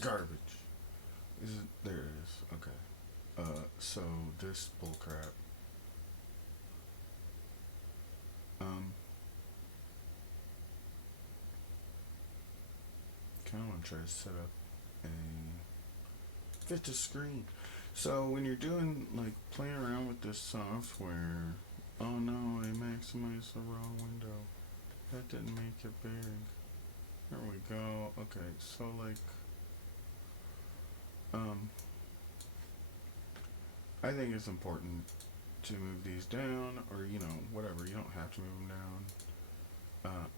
Garbage. Is it? There it is. Okay. So this bullcrap. Um, kind of want to try to set up a fit to screen. So when you're doing like playing around with this software, oh no, I maximized the wrong window. That didn't make it big. There we go. Okay, so like, um, I think it's important to move these down, or whatever. You don't have to move them down.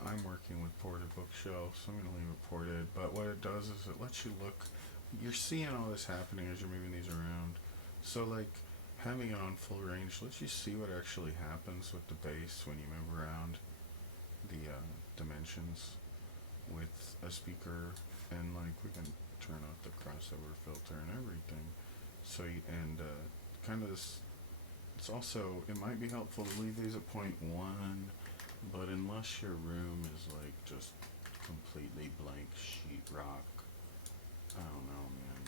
I'm working with ported bookshelves, so I'm gonna leave it ported. But what it does is it lets you look. You're seeing all this happening as you're moving these around. So like having it on full range lets you see what actually happens with the base when you move around the dimensions with a speaker, and like we can turn off the crossover filter and everything. So and kind of this. It's also it might be helpful to leave these at point one, but unless your room is like just completely blank sheetrock, I don't know, man.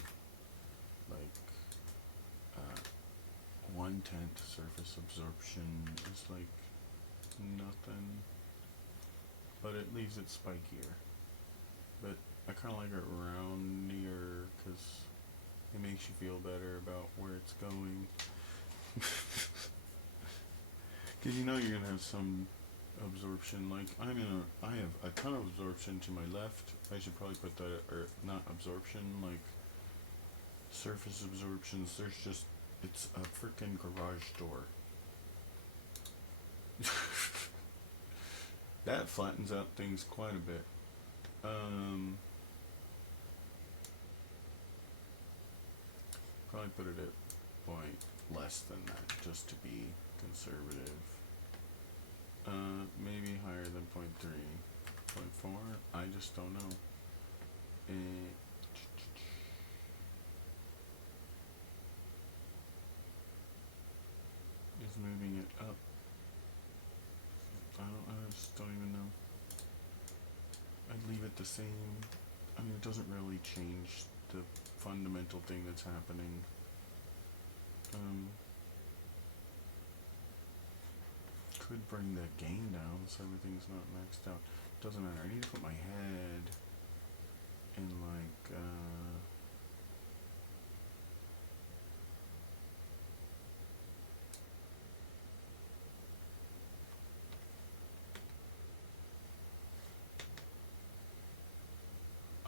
Like 1/10 surface absorption is like nothing, but it leaves it spikier. But I kind of like it roundier because it makes you feel better about where it's going. Because you're gonna have some absorption. Like I have a ton of absorption to my left. I should probably put that, or not absorption, like surface absorptions. There's just it's a freaking garage door. That flattens out things quite a bit. Um, Probably put it at point less than that just to be conservative. Maybe higher than point 0.3, point 0.4. I just don't know. Eh, is moving it up. I just don't even know. I'd leave it the same. I mean, it doesn't really change the fundamental thing that's happening. Um, could bring the gain down so everything's not maxed out. Doesn't matter. I need to put my head in like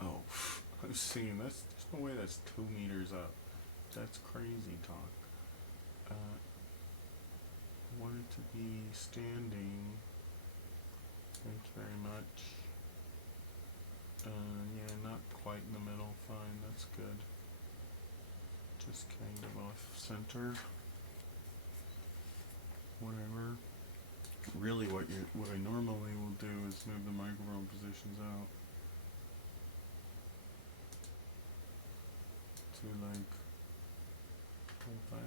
oh, I was seeing there's no way that's 2 meters up. That's crazy talk. I want it to be standing. Thanks very much. Yeah, not quite in the middle. Fine, that's good. Just kind of off center. Whatever. Really, what I normally will do is move the microphone positions out to like 5.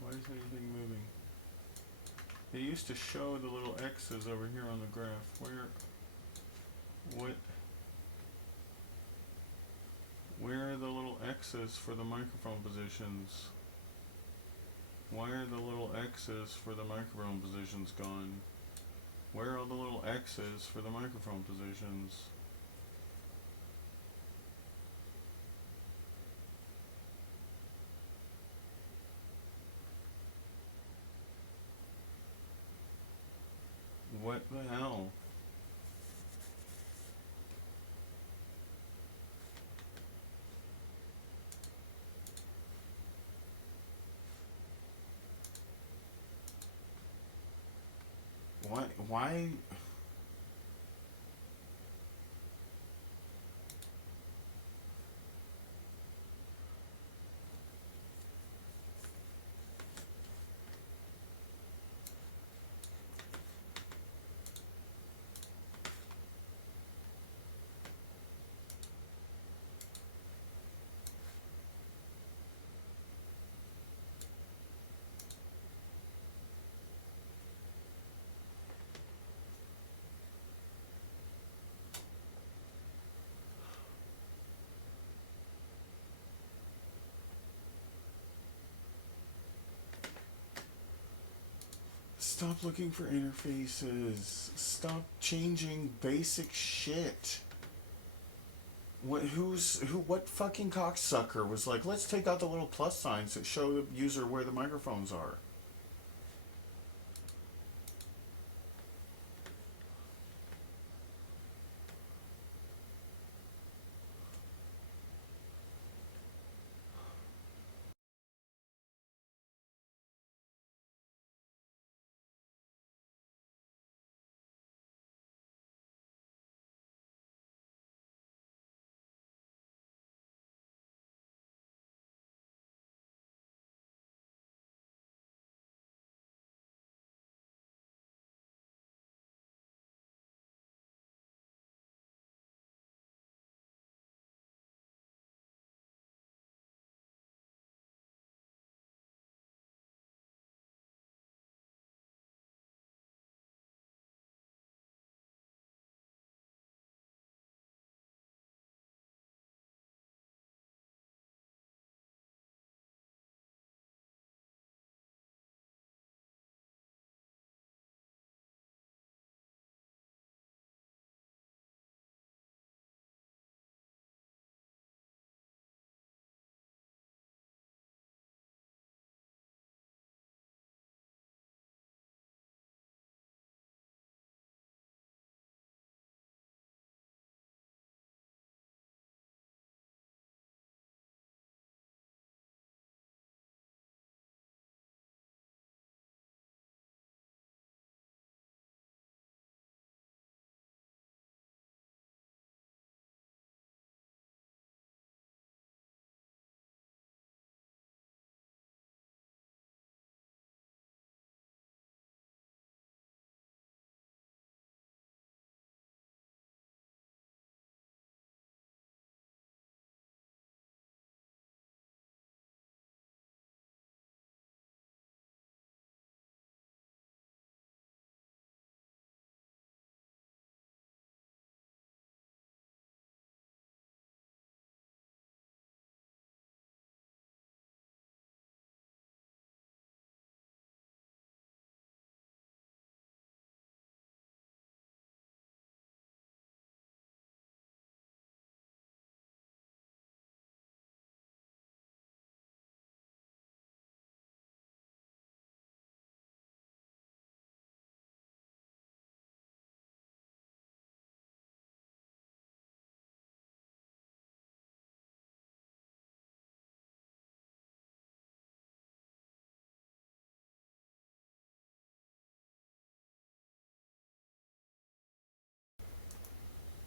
Why is anything moving? It used to show the little X's over here on the graph. What, where are the little X's for the microphone positions? Why are the little X's for the microphone positions gone? Where are the little X's for the microphone positions? What the hell? Why? Stop looking for interfaces. Stop changing basic shit. What fucking cocksucker was like, let's take out the little plus signs that show the user where the microphones are?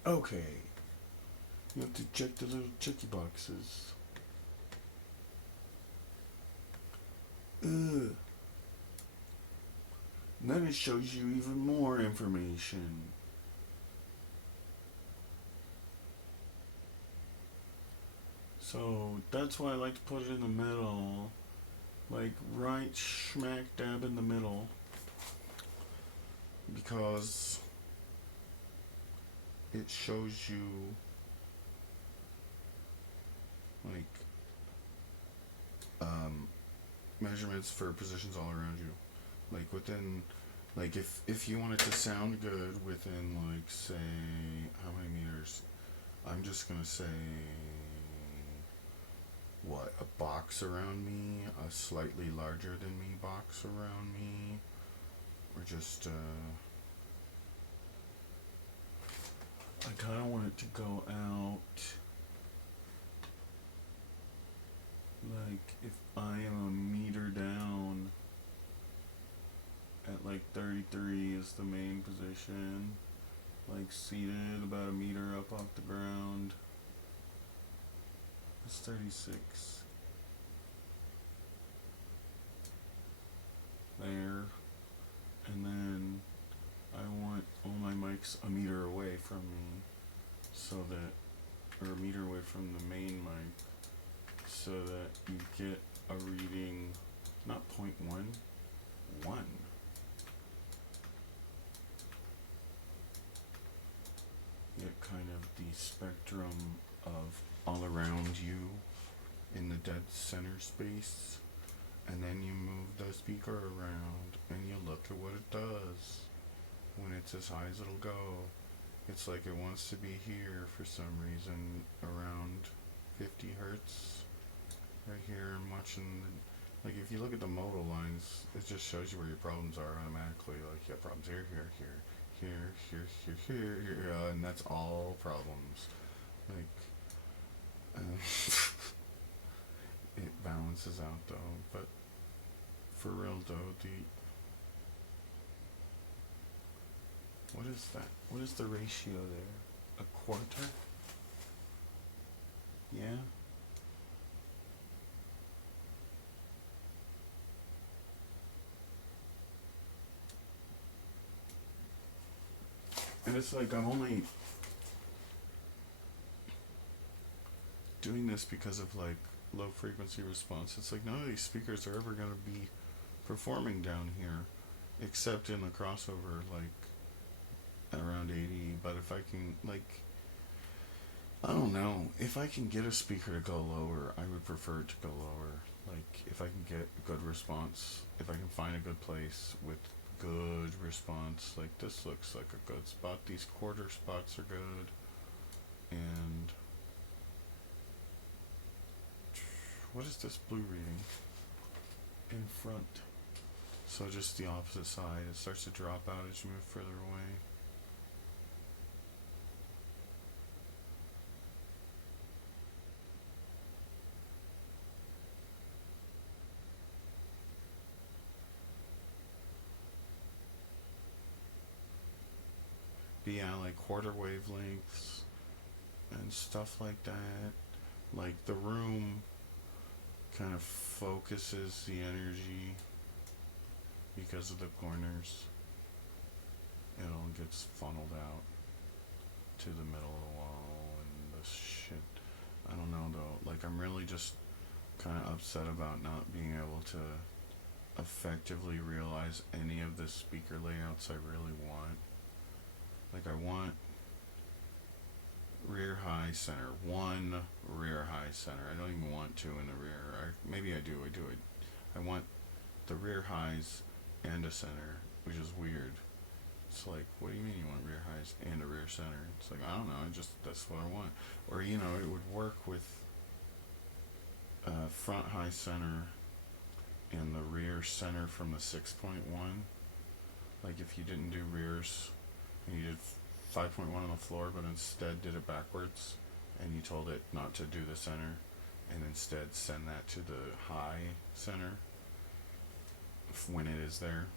Okay. You have to check the little checky boxes. Ugh. And then it shows you even more information. So that's why I like to put it in the middle. Like right smack dab in the middle. Because it shows you like measurements for positions all around you. Like within, like if you want it to sound good within, like, say, how many meters? I'm just gonna say, what, a box around me, a slightly larger than me box around me, or just I kind of want it to go out. Like if I am a meter down at like 33 is the main position, like seated about a meter up off the ground. That's 36. There. And then I want all my mics a meter away from me, so that, or a meter away from the main mic, so that you get a reading, not 0.1, 1. Get kind of the spectrum of all around you in the dead center space. And then you move the speaker around and you look at what it does when it's as high as it'll go. It's like it wants to be here for some reason around 50 hertz right here. I'm watching, like if you look at the modal lines, it just shows you where your problems are automatically. Like you have problems here, here, here, here, and that's all problems. Like, it balances out though, but for real though, what is that? What is the ratio there? A quarter? Yeah? And it's like I'm only doing this because of like low frequency response. It's like none of these speakers are ever going to be performing down here except in the crossover, like around 80. But if I can, like, I don't know, if I can get a speaker to go lower, I would prefer it to go lower. Like if I can get good response, if I can find a good place with good response, like this looks like a good spot. These quarter spots are good. And what is this blue reading? In front. So just the opposite side. It starts to drop out as you move further away. But yeah, like quarter wavelengths and stuff like that. Like the room kind of focuses the energy because of the corners. It all gets funneled out to the middle of the wall and this shit. I don't know though. Like I'm really just kind of upset about not being able to effectively realize any of the speaker layouts I really want. Like I want rear high center, one rear high center. I don't even want two in the rear. Maybe I do. I want the rear highs and a center, which is weird. It's like, what do you mean you want rear highs and a rear center? It's like, I don't know. That's what I want. Or you know, it would work with front high center and the rear center from the 6.1. Like if you didn't do rears and you did 5.1 on the floor, but instead did it backwards, and you told it not to do the center, and instead send that to the high center when it is there,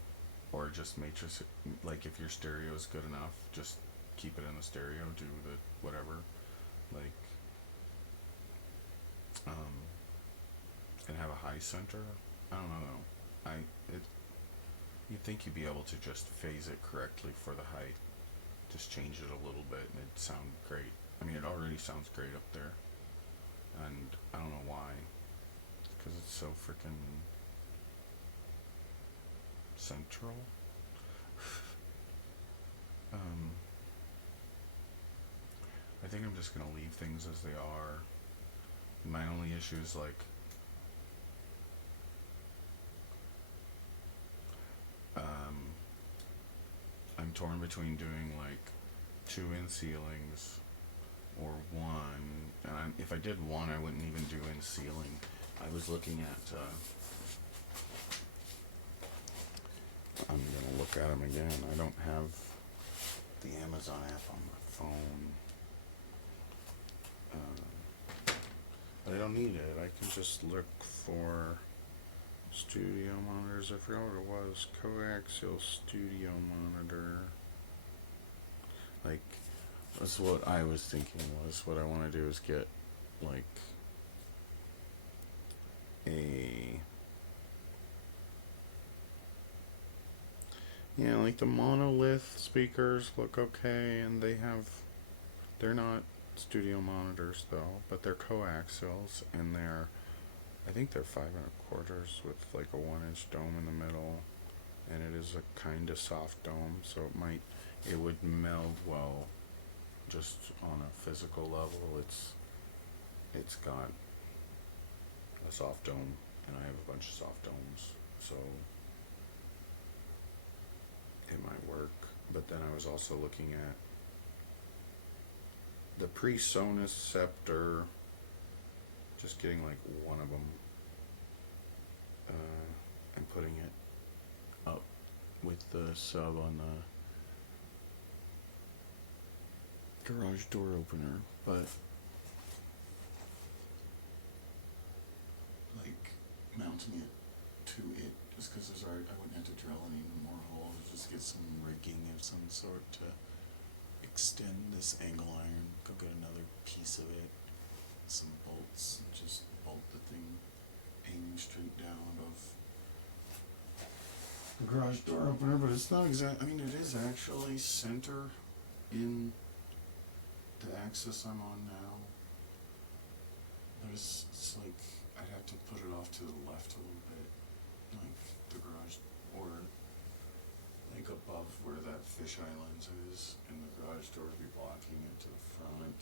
or just matrix it. Like if your stereo is good enough, just keep it in the stereo, do the whatever, like, and have a high center. I don't know. You'd think you'd be able to just phase it correctly for the height. Just change it a little bit and it'd sound great. I mean, it already sounds great up there. And I don't know why. Because it's so freaking central. I think I'm just going to leave things as they are. My only issue is like, I'm torn between doing like 2 in ceilings or 1, and if I did 1, I wouldn't even do in ceiling. I was looking at, I'm gonna look at them again. I don't have the Amazon app on my phone, but I don't need it. I can just look for studio monitors. I forgot what it was. Coaxial studio monitor. Like, that's what I was thinking was what I want to do is get like like the monolith speakers look okay, and they're not studio monitors though, but they're coaxials, and I think they're 5.25 with like a 1-inch dome in the middle, and it is a kind of soft dome, so it would meld well just on a physical level. It's got a soft dome and I have a bunch of soft domes, so it might work. But then I was also looking at the PreSonus Scepter, just getting like one of them, and putting it up with the sub on the garage door opener, but like mounting it to it just because there's already, I wouldn't have to drill any more holes, just get some rigging of some sort to extend this angle iron, go get another piece of it, some bolts, and just bolt the thing aiming straight down above the garage door opener. But it's not exact, I mean it is actually center in the axis I'm on now. It's like I'd have to put it off to the left a little bit, like the garage, or like above where that fisheye lens is, and the garage door would be blocking it to the front.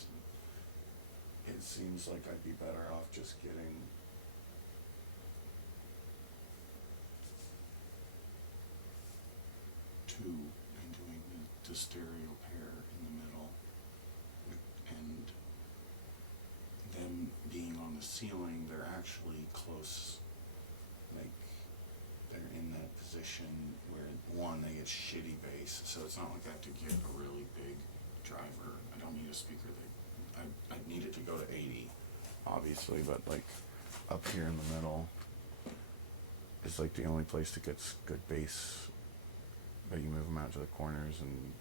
It seems like I'd be better off just getting two and doing the stereo pair in the middle, and them being on the ceiling, they're actually close, like they're in that position where one, they get shitty bass, so it's not like I have to get a really big driver. I don't need a speaker that I need it to go to 80, obviously, but like up here in the middle is like the only place that gets good bass, but you move them out to the corners and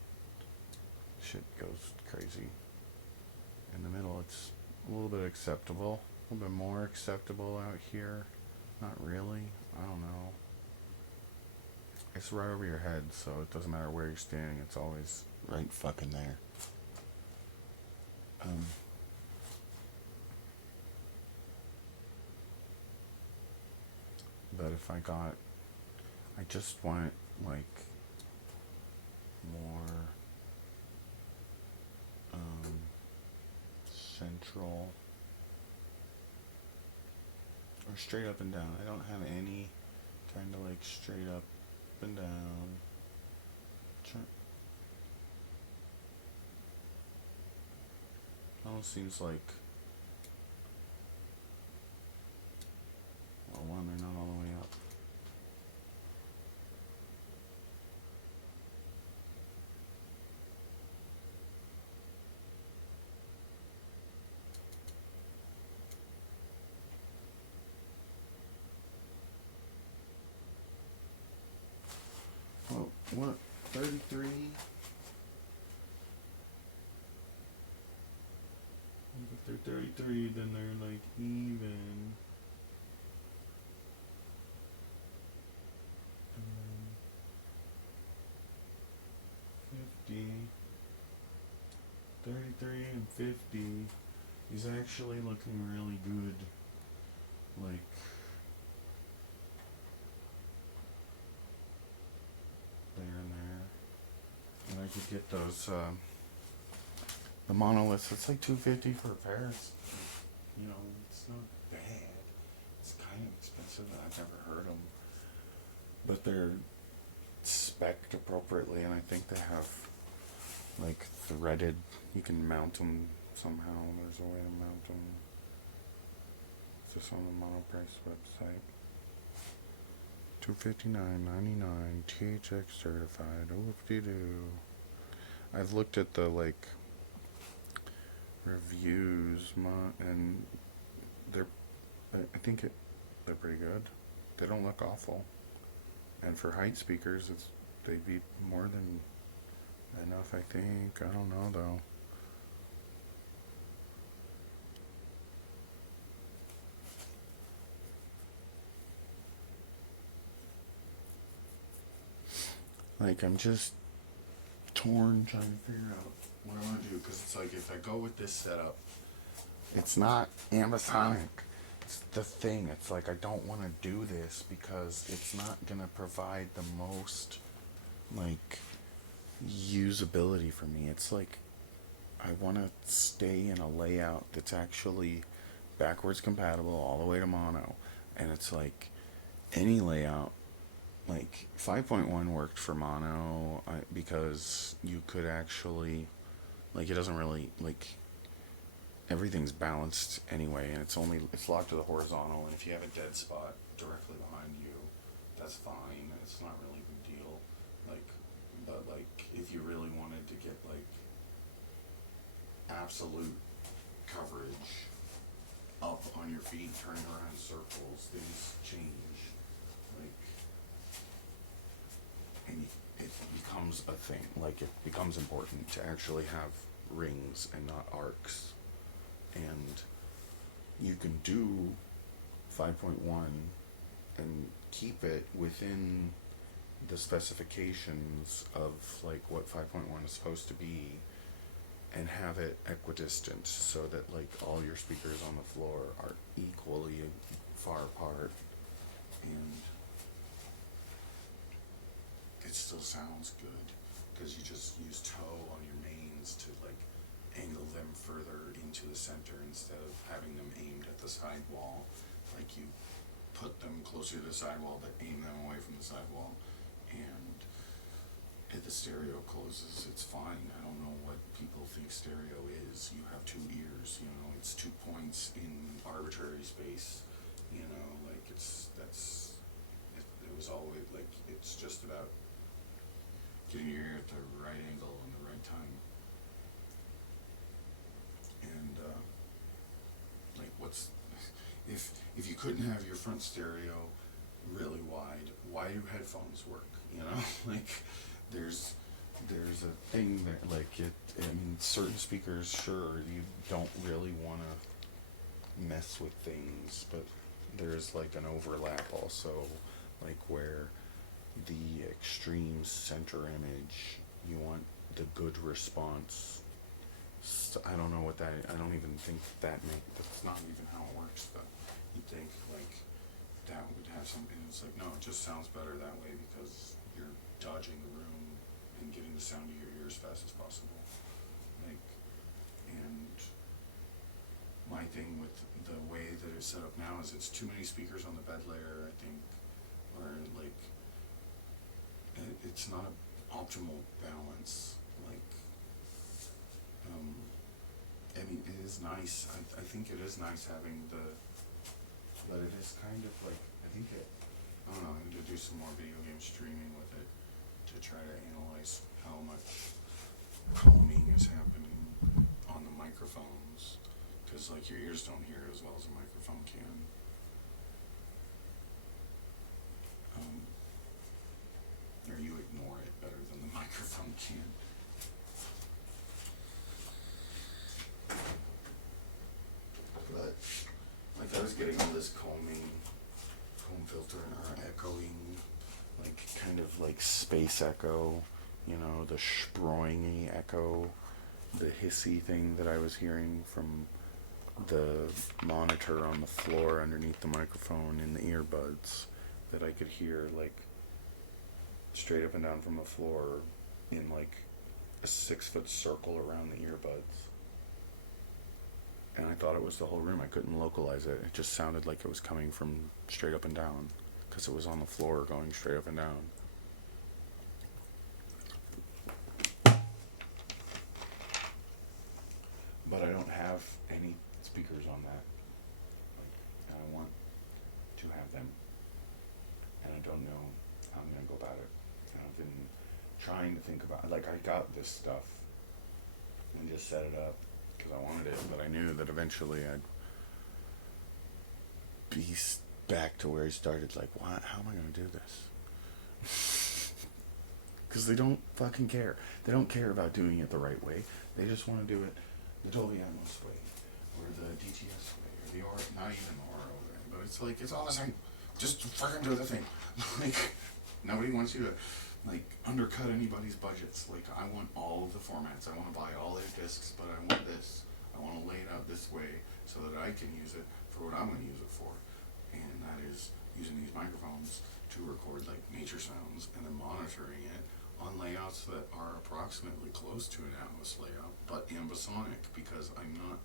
shit goes crazy. In the middle it's a little bit acceptable, a little bit more acceptable out here. Not really, I don't know. It's right over your head, so it doesn't matter where you're standing, it's always right fucking there. But if I just want like more central or straight up and down. I don't have any kind of like straight up and down. Almost seems like, well, one, they're not all the way up. Well, what, 33? If they're 33, then they're like even. And 50. 33 and 50 is actually looking really good. Like, there and there. And I could get those, the monoliths. It's like $250 for a pair. You know, it's not bad. It's kind of expensive. I've never heard them, but they're spec'd appropriately, and I think they have like threaded. You can mount them somehow. There's a way to mount them. It's just on the Monoprice website. $259.99 THX certified. Oop-de-doo. I've looked at the like reviews, and I think they're pretty good. They don't look awful, and for height speakers, they'd be more than enough. I think. I don't know though. Like, I'm just torn trying to figure out what I want to do, because it's like if I go with this setup, it's not ambisonic. It's the thing. It's like I don't want to do this because it's not gonna provide the most like usability for me. It's like I want to stay in a layout that's actually backwards compatible all the way to mono, and it's like any layout. Like 5.1 worked for mono because you could actually, like, it doesn't really, like, everything's balanced anyway, and it's locked to the horizontal, and if you have a dead spot directly behind you, that's fine. It's not really a big deal. Like, but like if you really wanted to get like absolute coverage up on your feet, turning around in circles, things change. Like, and it becomes a thing. Like, it becomes important to actually have rings and not arcs. And you can do 5.1 and keep it within the specifications of like what 5.1 is supposed to be, and have it equidistant so that like all your speakers on the floor are equally far apart, and it still sounds good because you just use toe on your mains to like angle them further into the center instead of having them aimed at the sidewall. Like, you put them closer to the sidewall but aim them away from the sidewall, and if the stereo closes, it's fine. I don't know what people think stereo is. You have two ears, you know, it's 2 points in arbitrary space, you know, like it was always like, it's just about getting your ear at the right angle and the right time. And like, if you couldn't have your front stereo really wide, why do headphones work? You know, like there's a thing that like it. I mean, certain speakers, sure, you don't really want to mess with things, but there's like an overlap also, like where the extreme center image, you want the good response. I don't know what that. I don't even think that's not even how it works. But you'd think like that would have something. It's like, no, it just sounds better that way because you're dodging the room and getting the sound to your ear as fast as possible. Like, and my thing with the way that it's set up now is it's too many speakers on the bed layer, I think, or like it's not an optimal balance. Like, I mean, it is nice. I think it is nice having but it is kind of like, I don't know, I need to do some more video game streaming with it to try to analyze how much combing is happening on the microphones, because like your ears don't hear it as well as a microphone can. Or you ignore it better than the microphone can. But like, I was getting all this comb filter or echoing, like kind of like space echo, you know, the sproingy echo, the hissy thing that I was hearing from the monitor on the floor underneath the microphone in the earbuds, that I could hear like straight up and down from the floor in like a 6-foot circle around the earbuds. And I thought it was the whole room. I couldn't localize it. It just sounded like it was coming from straight up and down because it was on the floor going straight up and down. But I don't have any speakers on that. And I want to have them. And I don't know how I'm going to go about it. And I've been trying to think about it. Like, I got this stuff and just set it up because I wanted it, but I knew that eventually I'd be back to where he started. Like, what? How am I going to do this? Because they don't fucking care. They don't care about doing it the right way. They just want to do it the Dolby Atmos way, or the DTS way, or the Aura, not even the Aura way, but it's like, it's all the same. Just fucking do the thing. Like, nobody wants you to like undercut anybody's budgets. Like, I want all of the formats. I want to buy all their discs, but I want this. I want to lay it out this way so that I can use it for what I'm going to use it for. And that is using these microphones to record like nature sounds and then monitoring it on layouts that are approximately close to an Atmos layout, but ambisonic, because I'm not,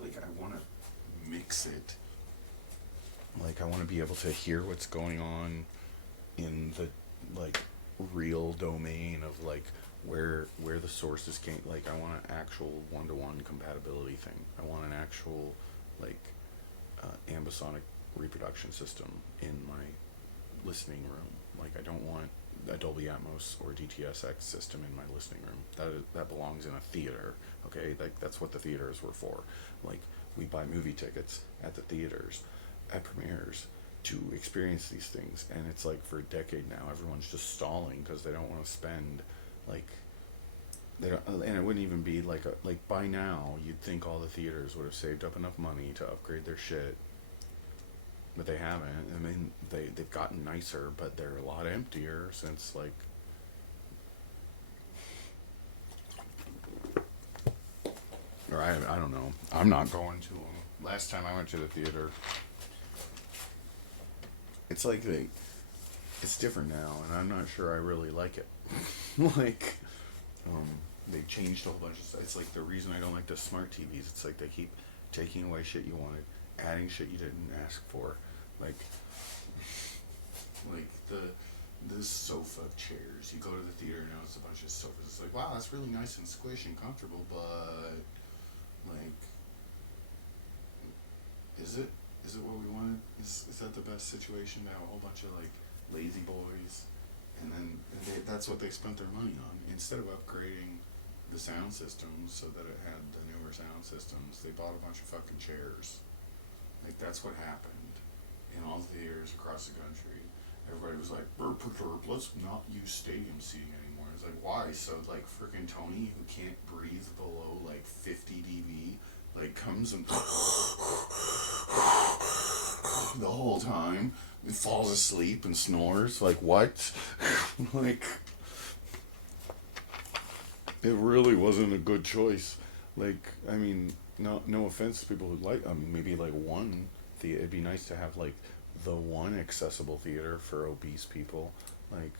like, I want to mix it Like, I want to be able to hear what's going on in the, like, real domain of, like, where the sources came. Like, I want an actual one-to-one compatibility thing. I want an actual, like, ambisonic reproduction system in my listening room. Like, I don't want a Dolby Atmos or DTS:X system in my listening room. That belongs in a theater. Okay, like, that's what the theaters were for. Like, we buy movie tickets at the theaters, at premieres, to experience these things. And it's like, for a decade now, everyone's just stalling because they don't want to spend, like, they don't, and it wouldn't even be like like, by now you'd think all the theaters would have saved up enough money to upgrade their shit, but they haven't. I mean, they've gotten nicer, but they're a lot emptier since, like, or I don't know. I'm not going to them. Last time I went to the theater, it's like it's different now, and I'm not sure I really like it. Like, um, they've changed a whole bunch of stuff. It's like the reason I don't like the smart TVs. It's like they keep taking away shit you wanted, adding shit you didn't ask for, like the sofa chairs. You go to the theater now, it's a bunch of sofas. It's like, wow, that's really nice and squishy and comfortable, but, like, is it? Is it what we wanted? Is that the best situation to have a whole bunch of, like, lazy boys? And then that's what they spent their money on. Instead of upgrading the sound systems so that it had the newer sound systems, they bought a bunch of fucking chairs. Like, that's what happened in all the theaters across the country. Everybody was like, burp, burp, burp, let's not use stadium seating anymore. It's like, why? So, like, freaking Tony, who can't breathe below, like, 50 dB, like, comes and the whole time, it falls asleep and snores. Like, what? Like, it really wasn't a good choice. Like, I mean, no offense to people who like, maybe, like, one theater. It'd be nice to have, like, the one accessible theater for obese people, like,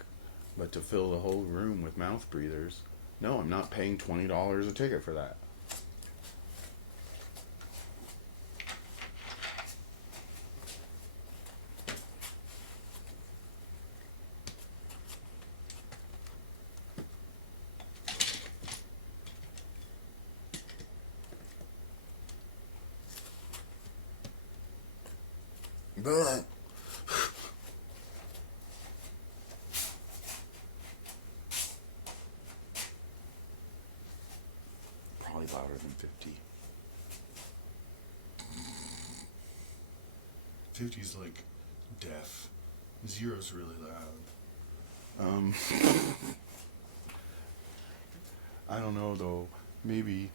but to fill the whole room with mouth breathers, no, I'm not paying $20 a ticket for that. But probably louder than 50. 50's like deaf. Zero's really loud. I don't know though. Maybe.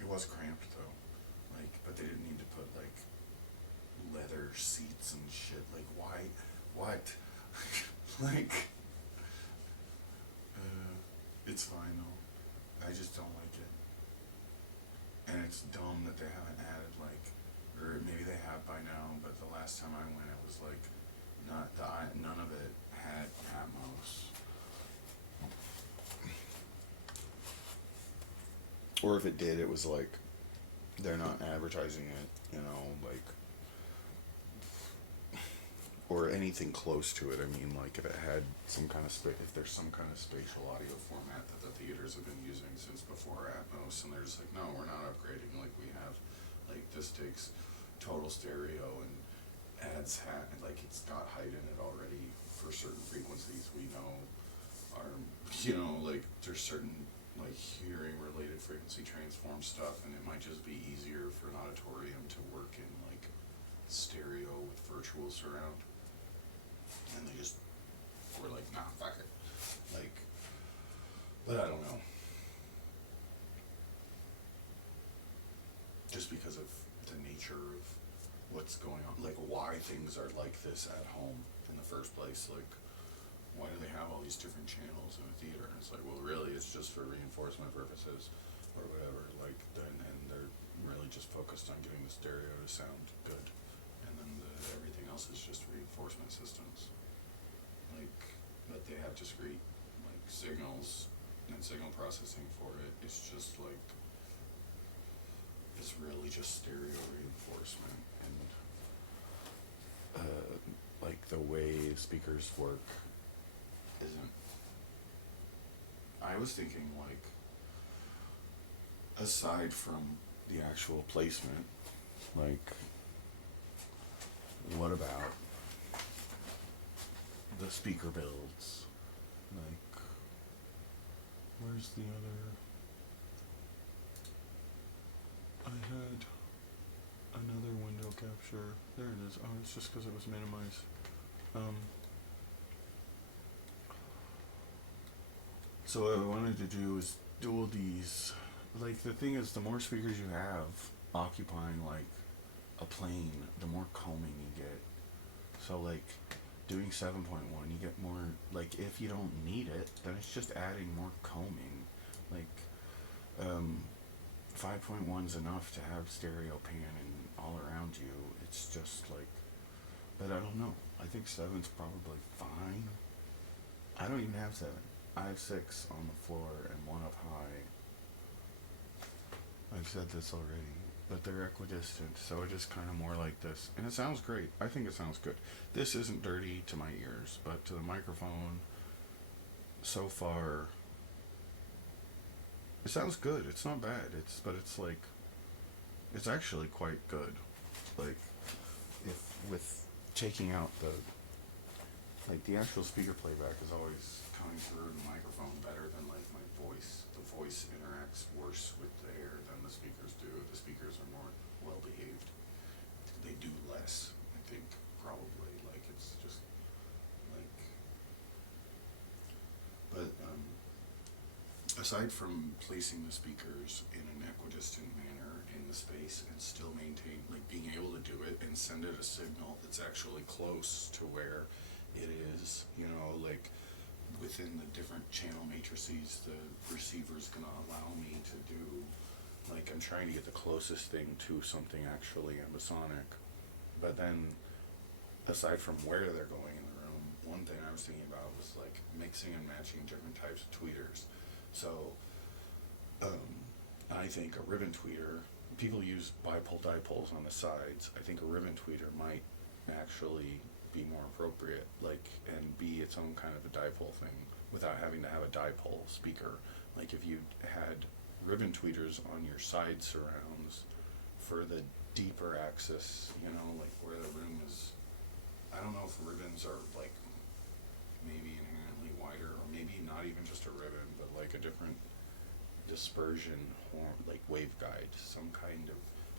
It was cramped though. Like, but they didn't need to put, like, leather seats and shit. Like, why? What? Like, it's fine though. I just don't like it. And it's dumb that they haven't added, like, or maybe they have by now, but the last time I went, it was like, none of it had Atmos. Or if it did, it was like, they're not advertising it, like, or anything close to it. I mean, like, if it had some kind of if there's some kind of spatial audio format that the theaters have been using since before Atmos, and they're just like, no, we're not upgrading. Like, we have, like, this takes total stereo and adds like, it's got height in it already for certain frequencies we know are, like, there's certain, like, hearing related frequency transform stuff, and it might just be easier for an auditorium to work in, like, stereo with virtual surround. And they just were like, nah, fuck it. Like, but I don't know. Just because of the nature of what's going on, like, why things are like this at home in the first place. Like, why do they have all these different channels in a theater? And it's like, well, really, it's just for reinforcement purposes or whatever. Like, and they're really just focused on getting the stereo to sound good, and then everything else is just reinforcement systems. Like, but they have discrete like signals and signal processing for it. It's just like it's really just stereo reinforcement and like the way speakers work isn't. I was thinking like aside from the actual placement, like what about the speaker builds? Like where's the other? I had another window capture. There it is. Oh, it's just because it was minimized. So what I wanted to do is dual these. Like the thing is, the more speakers you have occupying like a plane, the more combing you get. So like doing 7.1, you get more. Like if you don't need it, then it's just adding more combing. Like 5.1 is enough to have stereo pan and all around you. It's just like, but I don't know. I think 7's probably fine. I don't even have 7. I have 6 on the floor and 1 up high. I've said this already, but they're equidistant, so it is kind of more like this. And it sounds great. I think it sounds good. This isn't dirty to my ears, but to the microphone, so far, it sounds good. It's not bad. But it's like, it's actually quite good. Like, if with taking out like the actual speaker playback is always coming through the microphone better than like my voice. The voice interacts worse with the air than the speakers do. The speakers are more well behaved. They do less, I think, probably. Like it's just like, but aside from placing the speakers in an equidistant manner in the space and still maintain, like being able to do it and send it a signal that's actually close to where it is, you know, like within the different channel matrices the receiver's gonna allow me to do. Like I'm trying to get the closest thing to something actually ambisonic. But then aside from where they're going in the room, one thing I was thinking about was like mixing and matching different types of tweeters. So I think a ribbon tweeter, people use bipole dipoles on the sides. I think a ribbon tweeter might actually be more appropriate, like, and be its own kind of a dipole thing without having to have a dipole speaker. Like if you had ribbon tweeters on your side surrounds for the deeper axis, you know, like where the room is. I don't know if ribbons are like maybe inherently wider, or maybe not even just a ribbon, but like a different dispersion horn, like waveguide, some kind of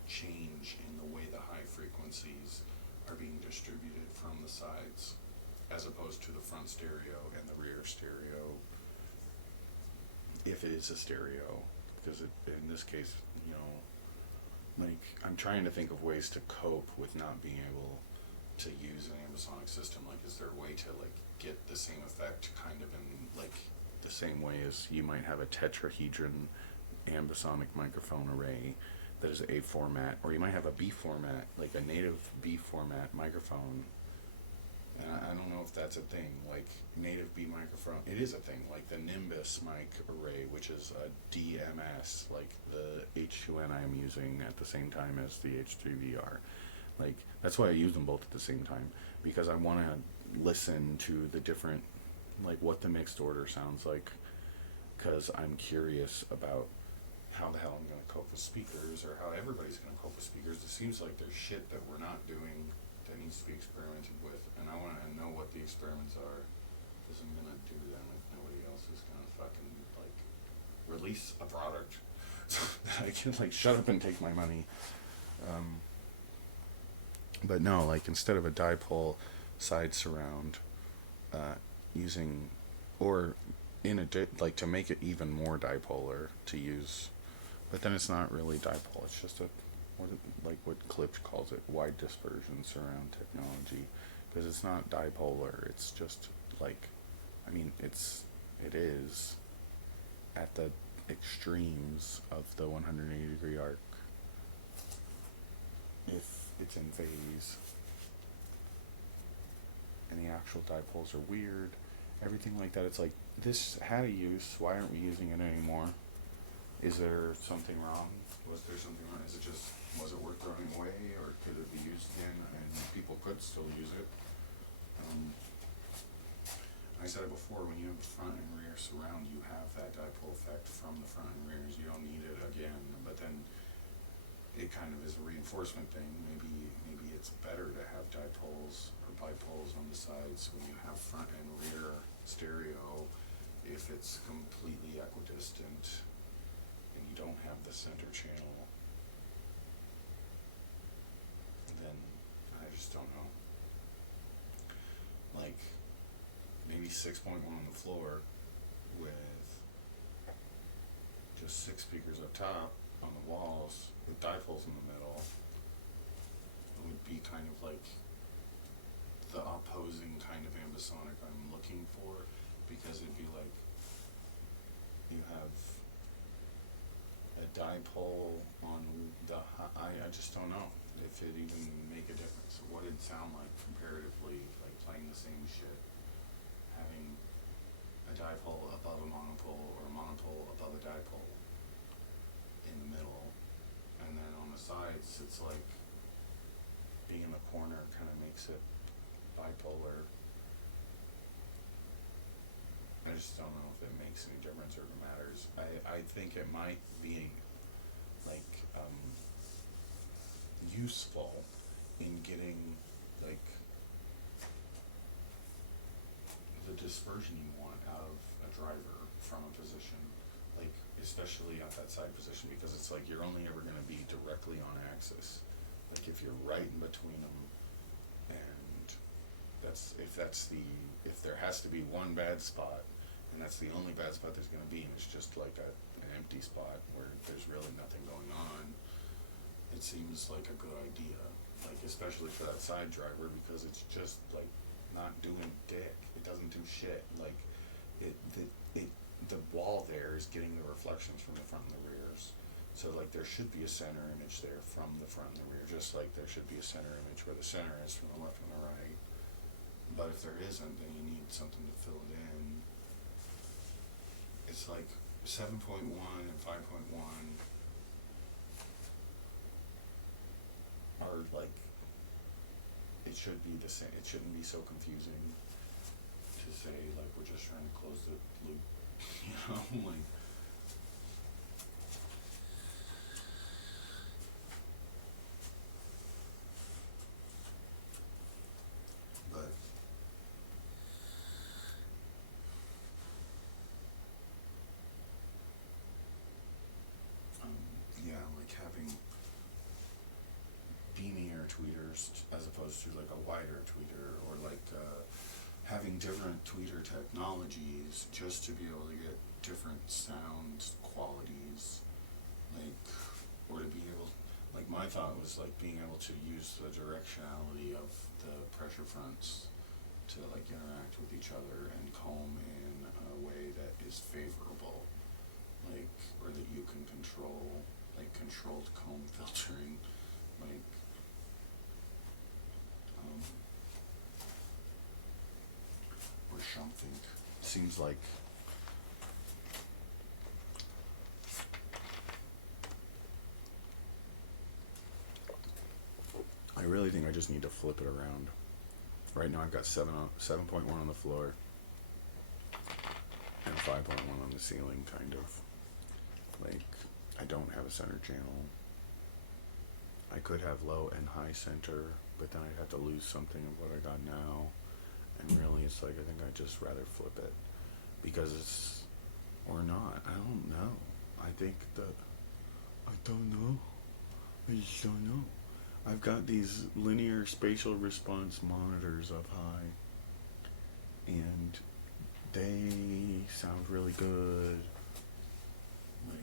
change in the way the high frequencies are being distributed from the sides as opposed to the front stereo and the rear stereo, if it is a stereo, because in this case, you know, like I'm trying to think of ways to cope with not being able to use an ambisonic system. Like is there a way to like get the same effect kind of in like the same way as you might have a tetrahedron ambisonic microphone array that is A format, or you might have a B format, like a native B format microphone. And I don't know if that's a thing, like native B microphone. It is a thing, like the Nimbus mic array, which is a DMS, like the H2N I am using at the same time as the H3VR. Like that's why I use them both at the same time, because I want to listen to the different, like what the mixed order sounds like, because I'm curious about how the hell I'm going to cope with speakers, or how everybody's going to cope with speakers. It seems like there's shit that we're not doing that needs to be experimented with, and I want to know what the experiments are, because I'm going to do them if nobody else is going to fucking, like, release a product so that I can, like, shut up and take my money. But no, like, instead of a dipole side surround, using, or like, to make it even more dipolar, to use, but then it's not really dipole, it's just a, like what Klipsch calls it, wide dispersion surround technology, because it's not dipolar, it's just like I mean, it is at the extremes of the 180-degree arc if it's in phase. And the actual dipoles are weird. Everything like that, it's like, this had a use, why aren't we using it anymore? Is there something wrong? Was there something wrong? Is it just, was it worth throwing away, or could it be used again, and people could still use it? I said it before, when you have front and rear surround, you have that dipole effect from the front and rears. You don't need it again, but then it kind of is a reinforcement thing. Maybe it's better to have dipoles or bipoles on the sides when you have front and rear stereo if it's completely equidistant and you don't have the center channel. Then I just don't know. Like, maybe 6.1 on the floor with just 6 speakers up top on the walls with dipoles in the middle. It would be kind of like the opposing kind of ambisonic I'm looking for, because it'd be like you have a dipole on the I just don't know if it even make a difference. What it'd sound like comparatively, like playing the same shit, having a dipole above a monopole or a monopole above a dipole in the middle, and then on the sides it's like being in the corner kind of makes it bipolar. I just don't know if it makes any difference or if it matters. I think it might be like useful in getting like the dispersion you want out of a driver from a position, like especially at that side position, because it's like you're only ever going to be directly on axis. Like if you're right in between them, and if there has to be one bad spot, and that's the only bad spot there's going to be, and it's just like an empty spot where there's really nothing going on, it seems like a good idea, like especially for that side driver, because it's just like not doing dick. It doesn't do shit. Like the wall there is getting the reflections from the front and the rears. So like there should be a center image there from the front and the rear, just like there should be a center image where the center is from the left and the right. But if there isn't, then you need something to fill it in. It's like 7.1 and 5.1 are like, it should be the same. It shouldn't be so confusing to say like we're just trying to close the loop, you know, like. But yeah, like having beamier tweeters as opposed to like a wider tweeter, or like having different tweeter technologies just to be able to get different sound qualities, like, or to be able, like my thought was like being able to use the directionality of the pressure fronts to like interact with each other and comb in a way that is favorable, like, or that you can control, like controlled comb filtering, like or something. Seems like I really think I just need to flip it around. Right now I've got 7.1 on the floor and 5.1 on the ceiling, kind of. Like, I don't have a center channel. I could have low and high center, but then I'd have to lose something of what I got now. And really, it's like, I think I'd just rather flip it. Because it's, or not, I don't know. I don't know. I just don't know. I've got these linear spatial response monitors up high, and they sound really good. Like,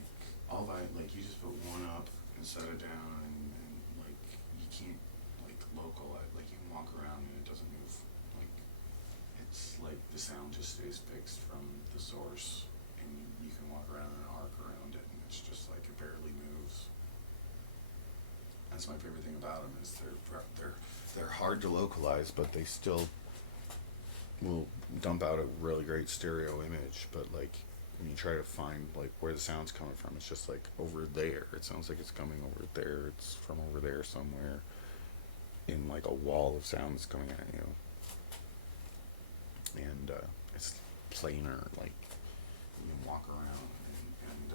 all that, like, you just put one up and set it down, and like, you can't, like, localize, like, you can walk around and it doesn't move. Like, it's like the sound just stays fixed from the source, and you can walk around in an arc around it, and it's just like it barely moves. That's my favorite thing about them, is they're hard to localize, but they still will dump out a really great stereo image. But like when you try to find like where the sound's coming from, it's just like over there. It sounds like it's coming over there. It's from over there somewhere in like a wall of sounds coming at you. And it's plainer, like you can walk around, and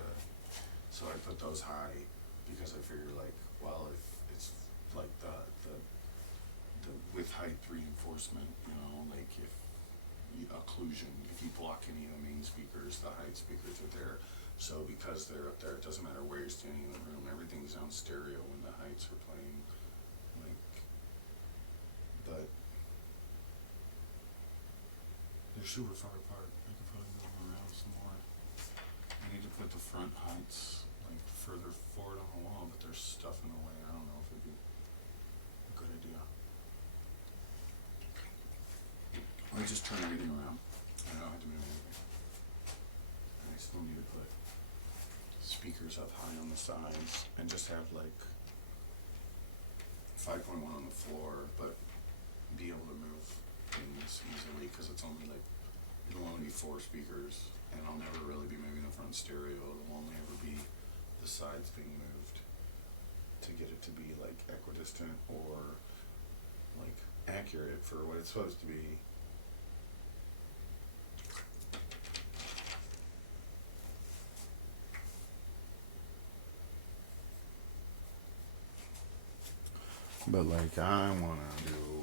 so I put those high because I figure like, well, if it's like the width height reinforcement, you know, like if occlusion, if you block any of the main speakers, the height speakers are there. So because they're up there, it doesn't matter where you're standing in the room, everything sounds stereo when the heights are playing. Like, but they're super far apart. I could probably move them around some more. I need to put the front heights like further forward on the wall, but there's stuff in the way. I don't know if it'd be a good idea. I just turn everything around. I don't have to move anything. And I still need to put speakers up high on the sides and just have like 5.1 on the floor, but be able to move things easily because it's only like, it'll only be 4 speakers, and I'll never really be moving the front stereo. It'll only ever be the sides being moved to get it to be like equidistant or like accurate for what it's supposed to be. But like I wanna do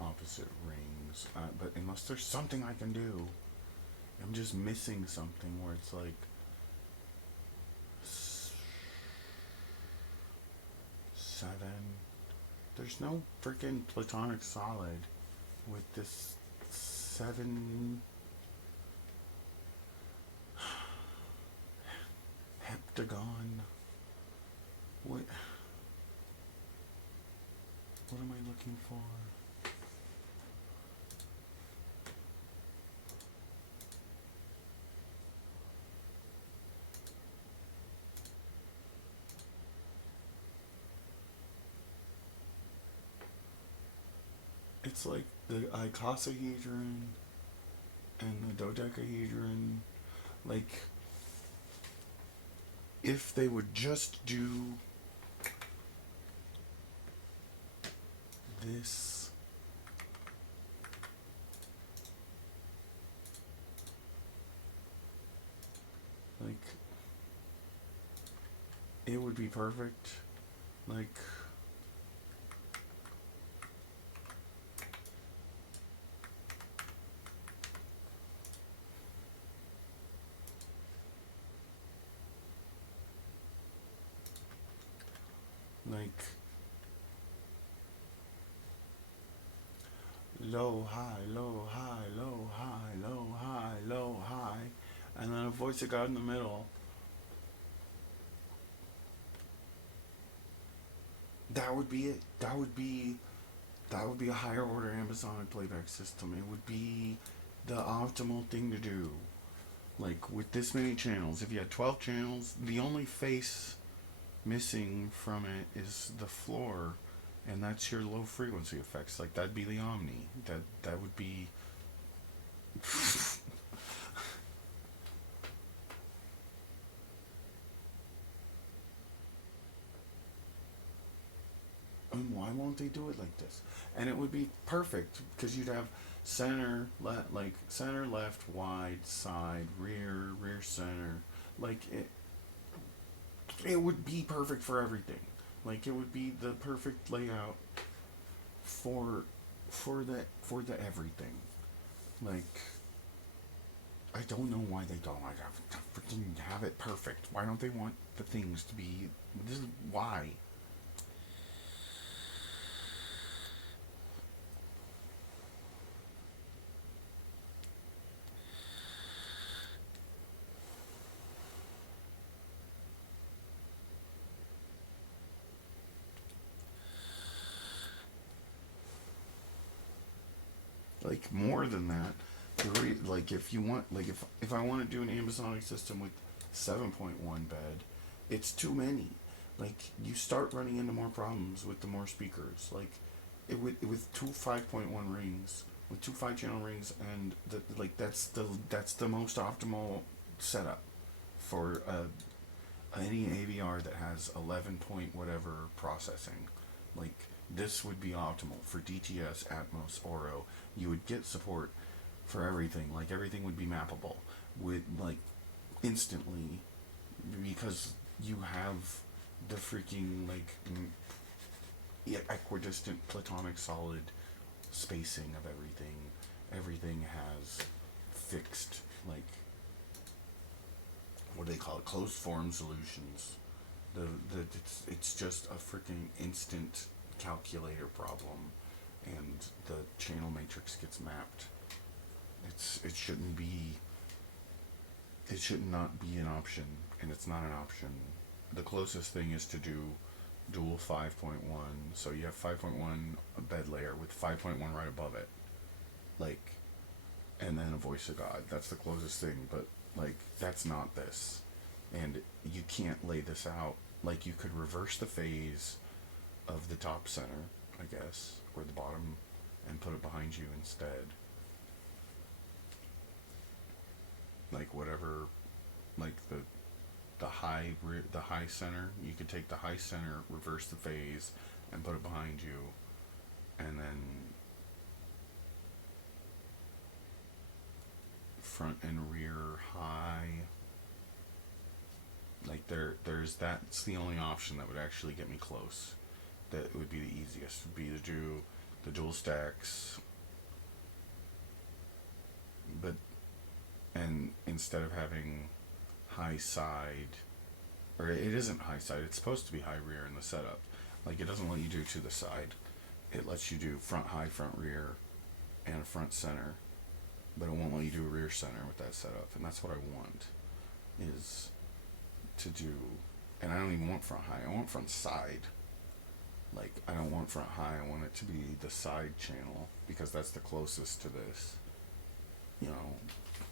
opposite rings, but unless there's something I can do, I'm just missing something where it's like 7. There's no freaking platonic solid with this 7 heptagon. What am I looking for? It's like the icosahedron and the dodecahedron. Like, if they would just do this, like, it would be perfect. Like, low, high, low, high, low, high, low, high, low, high, and then a voice of God in the middle. That would be it. That would be a higher order ambisonic playback system. It would be the optimal thing to do. Like, with this many channels, if you had 12 channels, the only face missing from it is the floor, and that's your low frequency effects. Like, that'd be the Omni. That would be and why won't they do it like this? And it would be perfect because you'd have center, center, left, wide, side, rear, center. Like, it would be perfect for everything. Like, it would be the perfect layout for the everything. Like, I don't know why they don't freaking have it perfect. Why don't they want the things to be? This is why. Like more than that, like if you want, like if I want to do an ambisonic system with 7.1 bed, it's too many. Like you start running into more problems with the more speakers. Like with two 5.1 rings, with two 5 channel rings, and like that's the most optimal setup for any AVR that has 11 point whatever processing. Like this would be optimal for DTS, Atmos, Oro. You would get support for everything. Like everything would be mappable with like instantly because you have the freaking like equidistant platonic solid spacing of everything. Everything has fixed like what do they call it? Closed form solutions. It's just a freaking instant calculator problem, and the channel matrix gets mapped. It shouldn't be. It should not be an option, and it's not an option. The closest thing is to do dual 5.1, so you have 5.1 bed layer with 5.1 right above it, like, and then a voice of God. That's the closest thing, but like that's not this, and you can't lay this out. Like you could reverse the phase of the top center, I guess, or the bottom, and put it behind you instead. Like whatever, like the high center. You could take the high center, reverse the phase, and put it behind you, and then front and rear high. Like there's that's the only option that would actually get me close. That would be the easiest. Would be to do the dual stacks, but and instead of having high side, or it isn't high side. It's supposed to be high rear in the setup. Like it doesn't let you do to the side. It lets you do front high, front rear, and a front center, but it won't let you do a rear center with that setup. And that's what I want, is to do. And I don't even want front high. I want front side. Like I don't want front high. I want it to be the side channel because that's the closest to this. You know,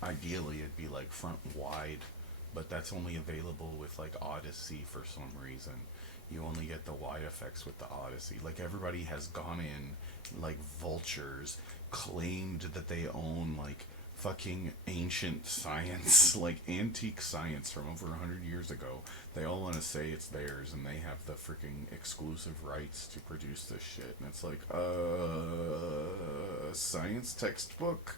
ideally it'd be like front wide, but that's only available with like Odyssey for some reason. You only get the wide effects with the Odyssey. Like everybody has gone in like vultures, claimed that they own like fucking ancient science, like antique science from over 100 years ago. They all want to say it's theirs and they have the freaking exclusive rights to produce this shit. And it's like, science textbook?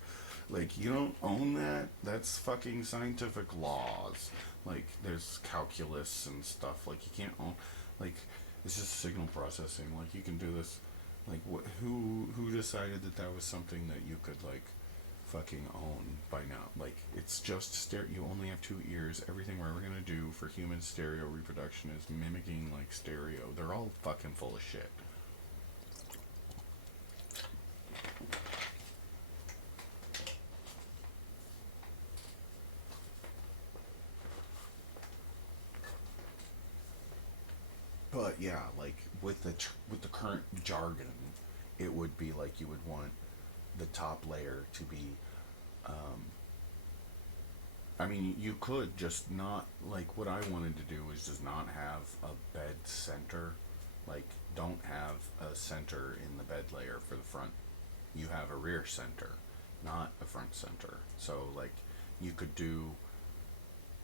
Like, you don't own that? That's fucking scientific laws. Like, there's calculus and stuff. Like, you can't own... Like, it's just signal processing. Like, you can do this... Like, who decided that that was something that you could, like, fucking own by now? Like, it's just stereo... You only have 2 ears. Everything we're ever gonna do for human stereo reproduction is mimicking, like, stereo. They're all fucking full of shit. But yeah, like with the current jargon, it would be like you would want the top layer to be. I mean, you could just not like what I wanted to do is just not have a bed center. Like, don't have a center in the bed layer for the front. You have a rear center, not a front center. So like, you could do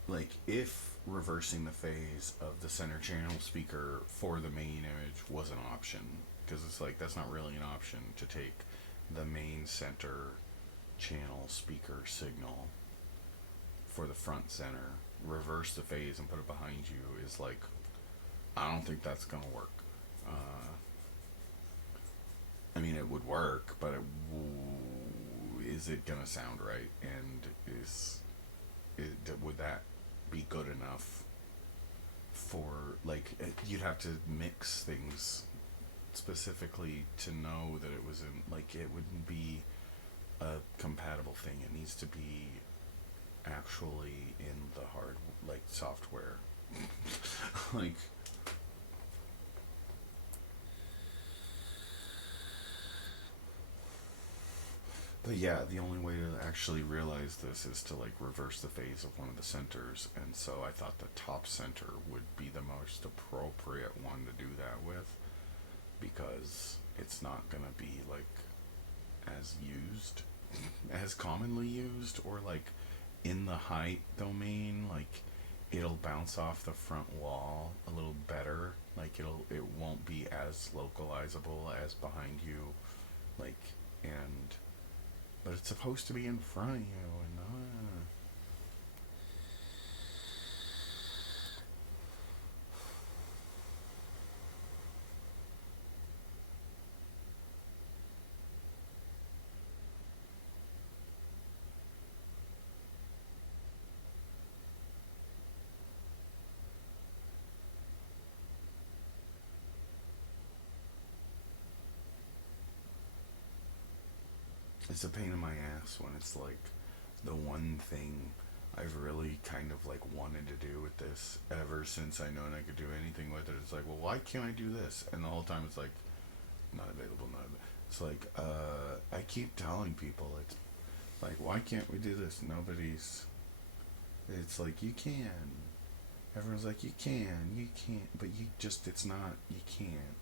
like if reversing the phase of the center channel speaker for the main image was an option, because it's like that's not really an option to take the main center channel speaker signal for the front center, reverse the phase and put it behind you is like, I don't think that's gonna work. I mean, it would work, but is it gonna sound right? And would that be good enough for like you'd have to mix things specifically to know that it was in like it wouldn't be a compatible thing. It needs to be actually in the hard like software. Like But yeah, the only way to actually realize this is to like reverse the phase of one of the centers, and so I thought the top center would be the most appropriate one to do that with, because it's not gonna be like as used, as commonly used, or like in the height domain, like it'll bounce off the front wall a little better. Like it won't be as localizable as behind you, like, and but it's supposed to be in front of you, and it's a pain in my ass when it's like the one thing I've really kind of like wanted to do with this ever since I known I could do anything with it. It's like, well, why can't I do this? And the whole time it's like, not available, not available. It's like, I keep telling people, it's like, why can't we do this? Nobody's, it's like, you can. Everyone's like, you can't, but you just, it's not, you can't.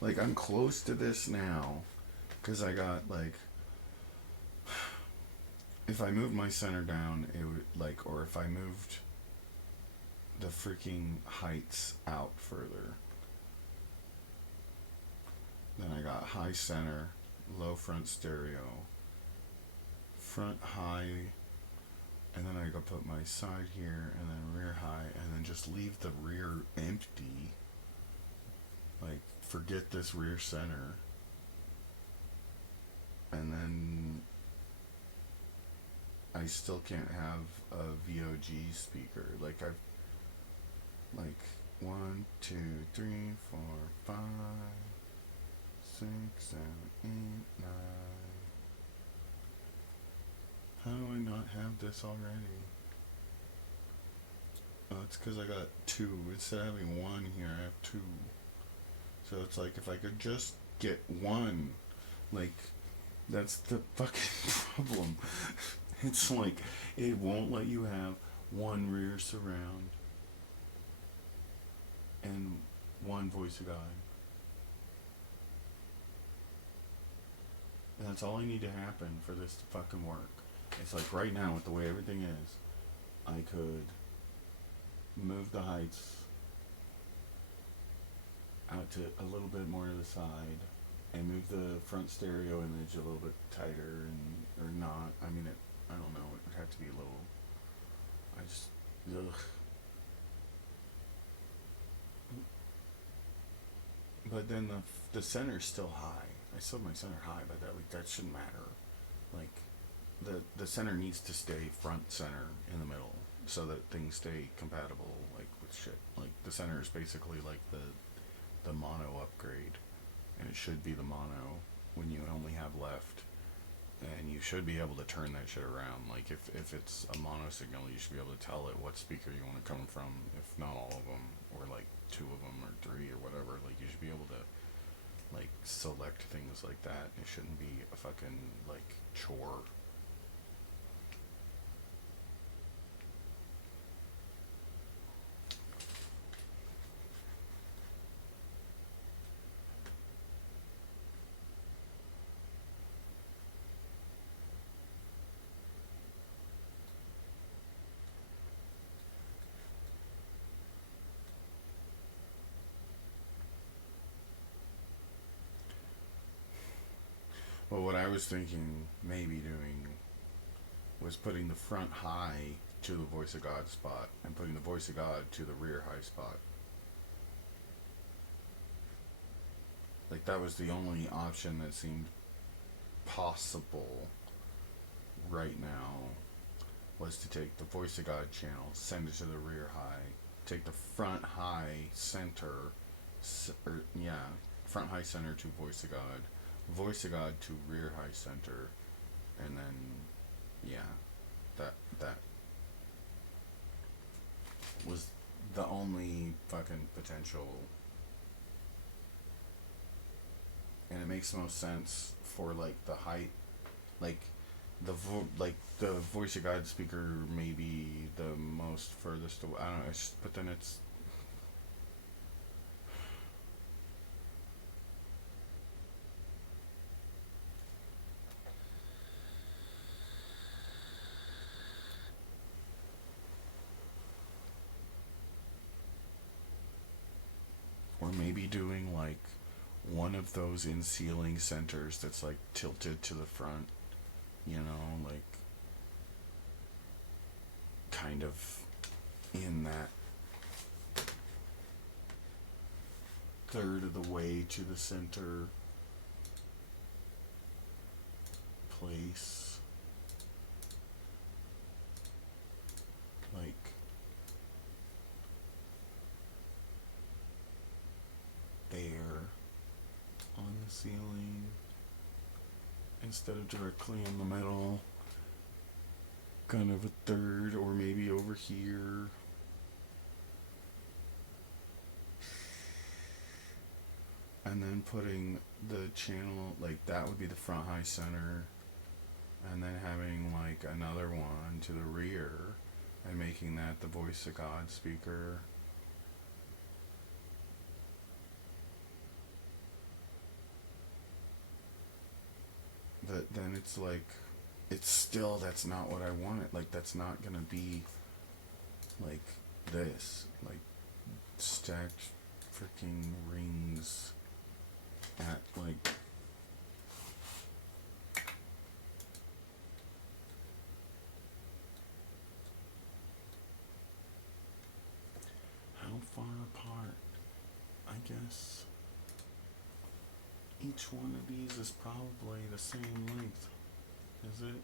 Like, I'm close to this now, because I got, like, if I moved my center down, it would, like, or if I moved the freaking heights out further, then I got high center, low front stereo, front high, and then I go put my side here, and then rear high, and then just leave the rear empty. Like, forget this rear center. And then I still can't have a VOG speaker. Like, I've, like, 1, 2, 3, 4, 5, 6, 7, 8, 9. How do I not have this already? Oh, it's because I got 2. Instead of having 1 here, I have 2. So it's like, if I could just get 1, like, that's the fucking problem. It's like, it won't let you have 1 rear surround and 1 voice of God. And that's all I need to happen for this to fucking work. It's like right now, with the way everything is, I could move the heights out to a little bit more to the side and move the front stereo image a little bit tighter, and or not. I mean, I don't know. It would have to be a little. I just. Ugh. But then the center's still high. I still have my center high, but that shouldn't matter. Like, the center needs to stay front center in the middle so that things stay compatible, like, with shit. Like, the center is basically like the mono upgrade, and it should be the mono when you only have left, and you should be able to turn that shit around. Like, if it's a mono signal, you should be able to tell it what speaker you want to come from, if not all of them, or like 2 of them or 3 or whatever. Like, you should be able to like select things like that. It shouldn't be a fucking like chore. Well, what I I was thinking maybe doing was putting the front high to the voice of God spot and putting the voice of God to the rear high spot. Like that was the only option that seemed possible right now, was to take the voice of God channel, send it to the rear high, take the front high center, front high center to voice of God to rear high center, and then that was the only fucking potential. And it makes the most sense for like the height, like the voice of God speaker may be the most furthest away. I don't know, but then it's or maybe doing like one of those in ceiling centers that's like tilted to the front, you know, like kind of in that third of the way to the center place, like there on the ceiling instead of directly in the middle, kind of a third, or maybe over here. And then putting the channel, like that would be the front high center, and then having like another one to the rear and making that the voice of God speaker. But then it's like, it's still, that's not what I wanted. Like that's not gonna be like this, like stacked freaking rings at like how far apart? I guess each one of these is probably the same length. Is it?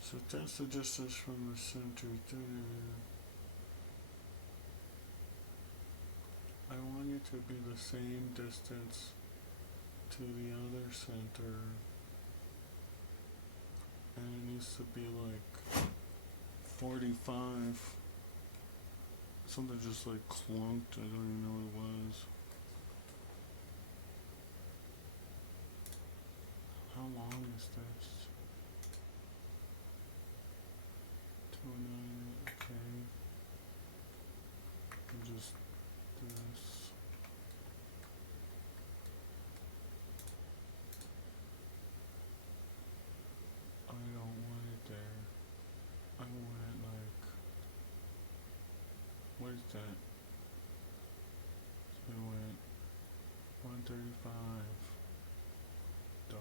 So that's the distance from the center there. I want it to be the same distance to the other center. And it needs to be like 45. Something just like clunked. I don't even know what it was. How long is this? 209, okay. And just this. I don't want it there. I want it like, what is that? So it went 135. Duh.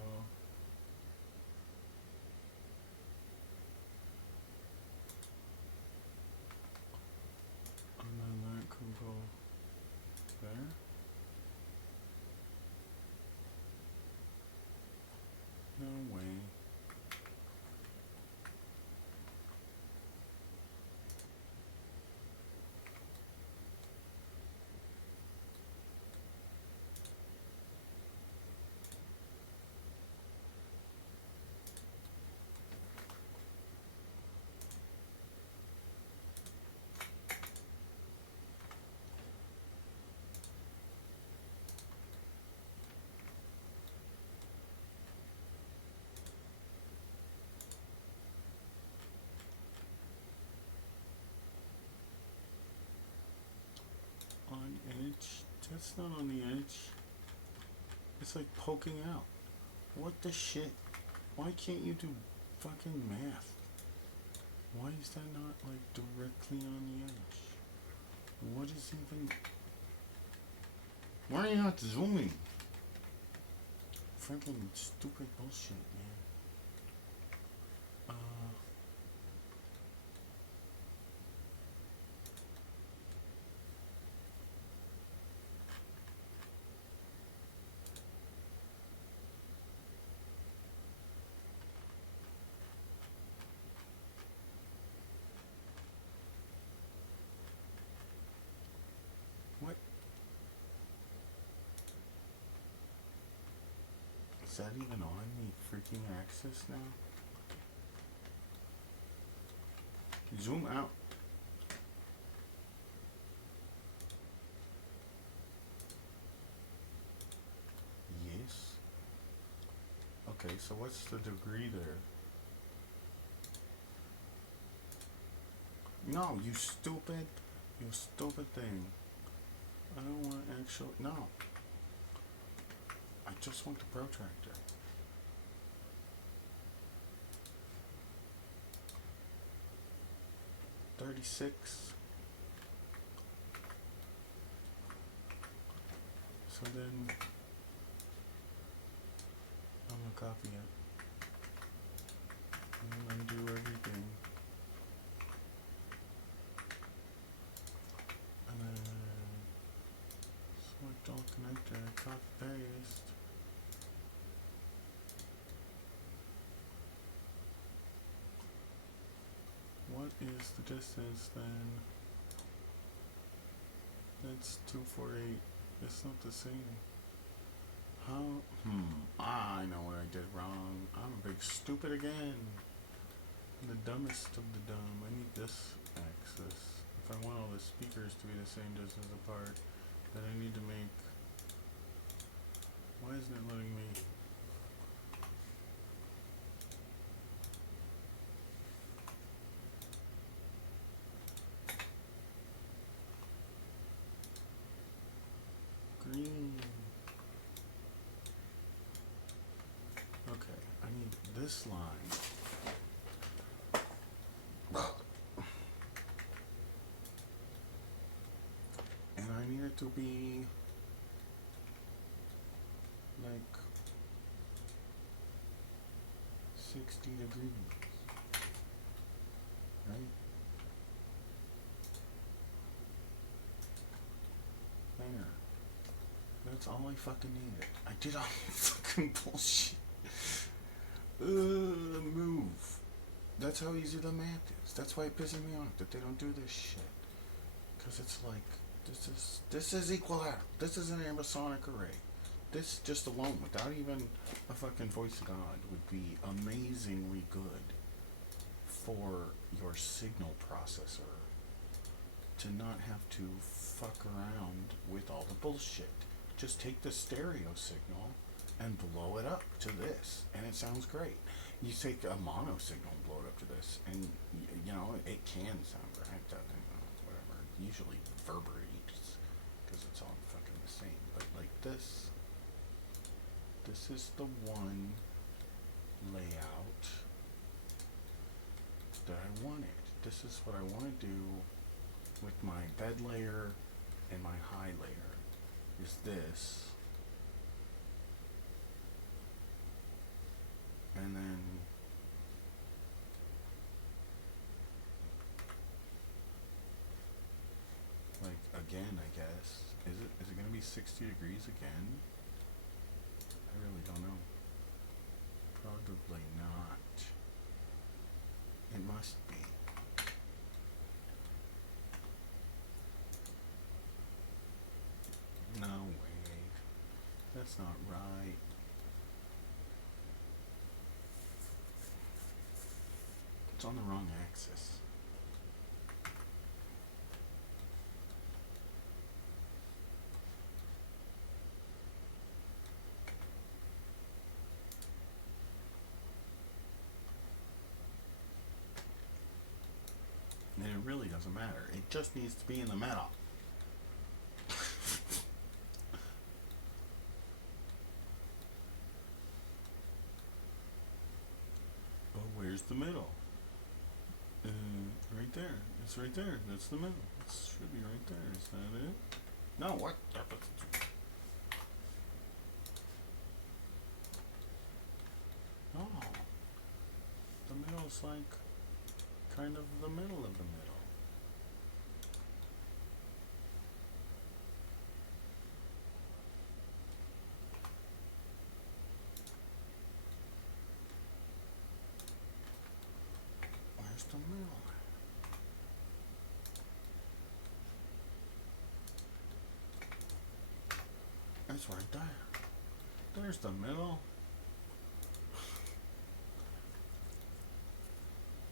And then that can go there. No way. On edge? That's not on the edge. It's like poking out. What the shit? Why can't you do fucking math. Why is that not like directly on the edge? What is even... Why are you not zooming? Freaking stupid bullshit, man. What? Is that even on the freaking axis now? Zoom out. Yes. Okay, so what's the degree there? No, you stupid thing. I don't want actual. No. I just want the protractor. $36. So then I'm gonna copy it and undo everything, and then select all connector, copy paste. What is the distance then? That's 248. It's not the same. How? I know what I did wrong. I'm a big stupid again. The dumbest of the dumb. I need this axis. If I want all the speakers to be the same distance apart, then I need to make... Why isn't it letting me... Green. Okay, I need this line. And I need it to be like 60 degrees. Right? There. That's all I fucking needed. I did all the fucking bullshit. Move. That's how easy the math is. That's why it pisses me off that they don't do this shit. Because it's like, this is equilateral. This is an ambisonic array. This just alone, without even a fucking voice of God, would be amazingly good for your signal processor to not have to fuck around with all the bullshit. Just take the stereo signal and blow it up to this, and it sounds great. You take a mono signal and blow it up to this, and you know, it can sound great. Whatever. Usually reverberates because it's all fucking the same. But like this is the one layout that I wanted. This is what I want to do with my bed layer and my high layer. Is this, and then like again, I guess. Is it gonna be 60 degrees again? I really don't know. Probably not. It must be. No way. That's not right. It's on the wrong axis. And it really doesn't matter. It just needs to be in the middle. Where's Where's the middle? Right there. It's right there. That's the middle. It should be right there. Is that it? No, what? No. The middle's like kind of the middle of the middle. Where's the middle? It's right there. There's the middle.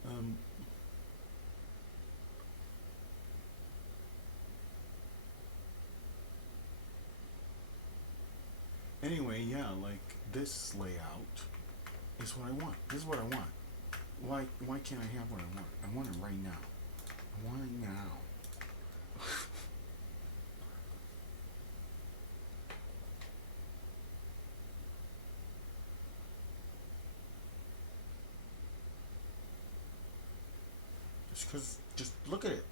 Um, anyway, yeah, like this layout is what I want. This is what I want. Why can't I have what I want? I want it right now. I want it now. Just cause, just look at it.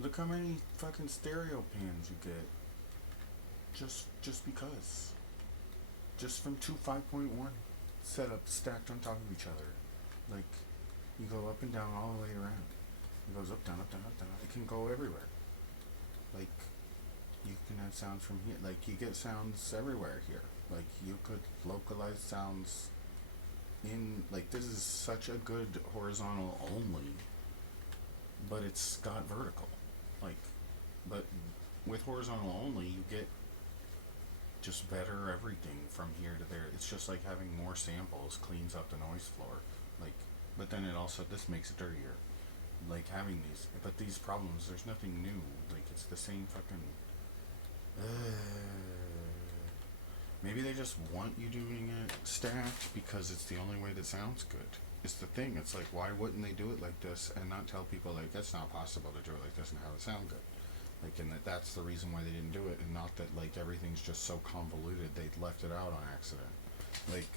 Look how many fucking stereo pans you get. Just because. Just from two 5.1 setups stacked on top of each other. Like, you go up and down all the way around. It goes up, down, up, down, up, down. It can go everywhere. Like, you can have sounds from here. Like, you get sounds everywhere here. Like, you could localize sounds in, like, this is such a good horizontal only, but it's got vertical. Like, but with horizontal only, you get just better everything from here to there. It's just like having more samples cleans up the noise floor. Like, but then it also, this makes it dirtier. Like having these, but these problems, there's nothing new. Like it's the same fucking. Maybe they just want you doing it stacked because it's the only way that sounds good. It's the thing. It's like, why wouldn't they do it like this and not tell people like that's not possible to do it like this and have it sound good? Like, and that's the reason why they didn't do it, and not that like everything's just so convoluted they left it out on accident. Like.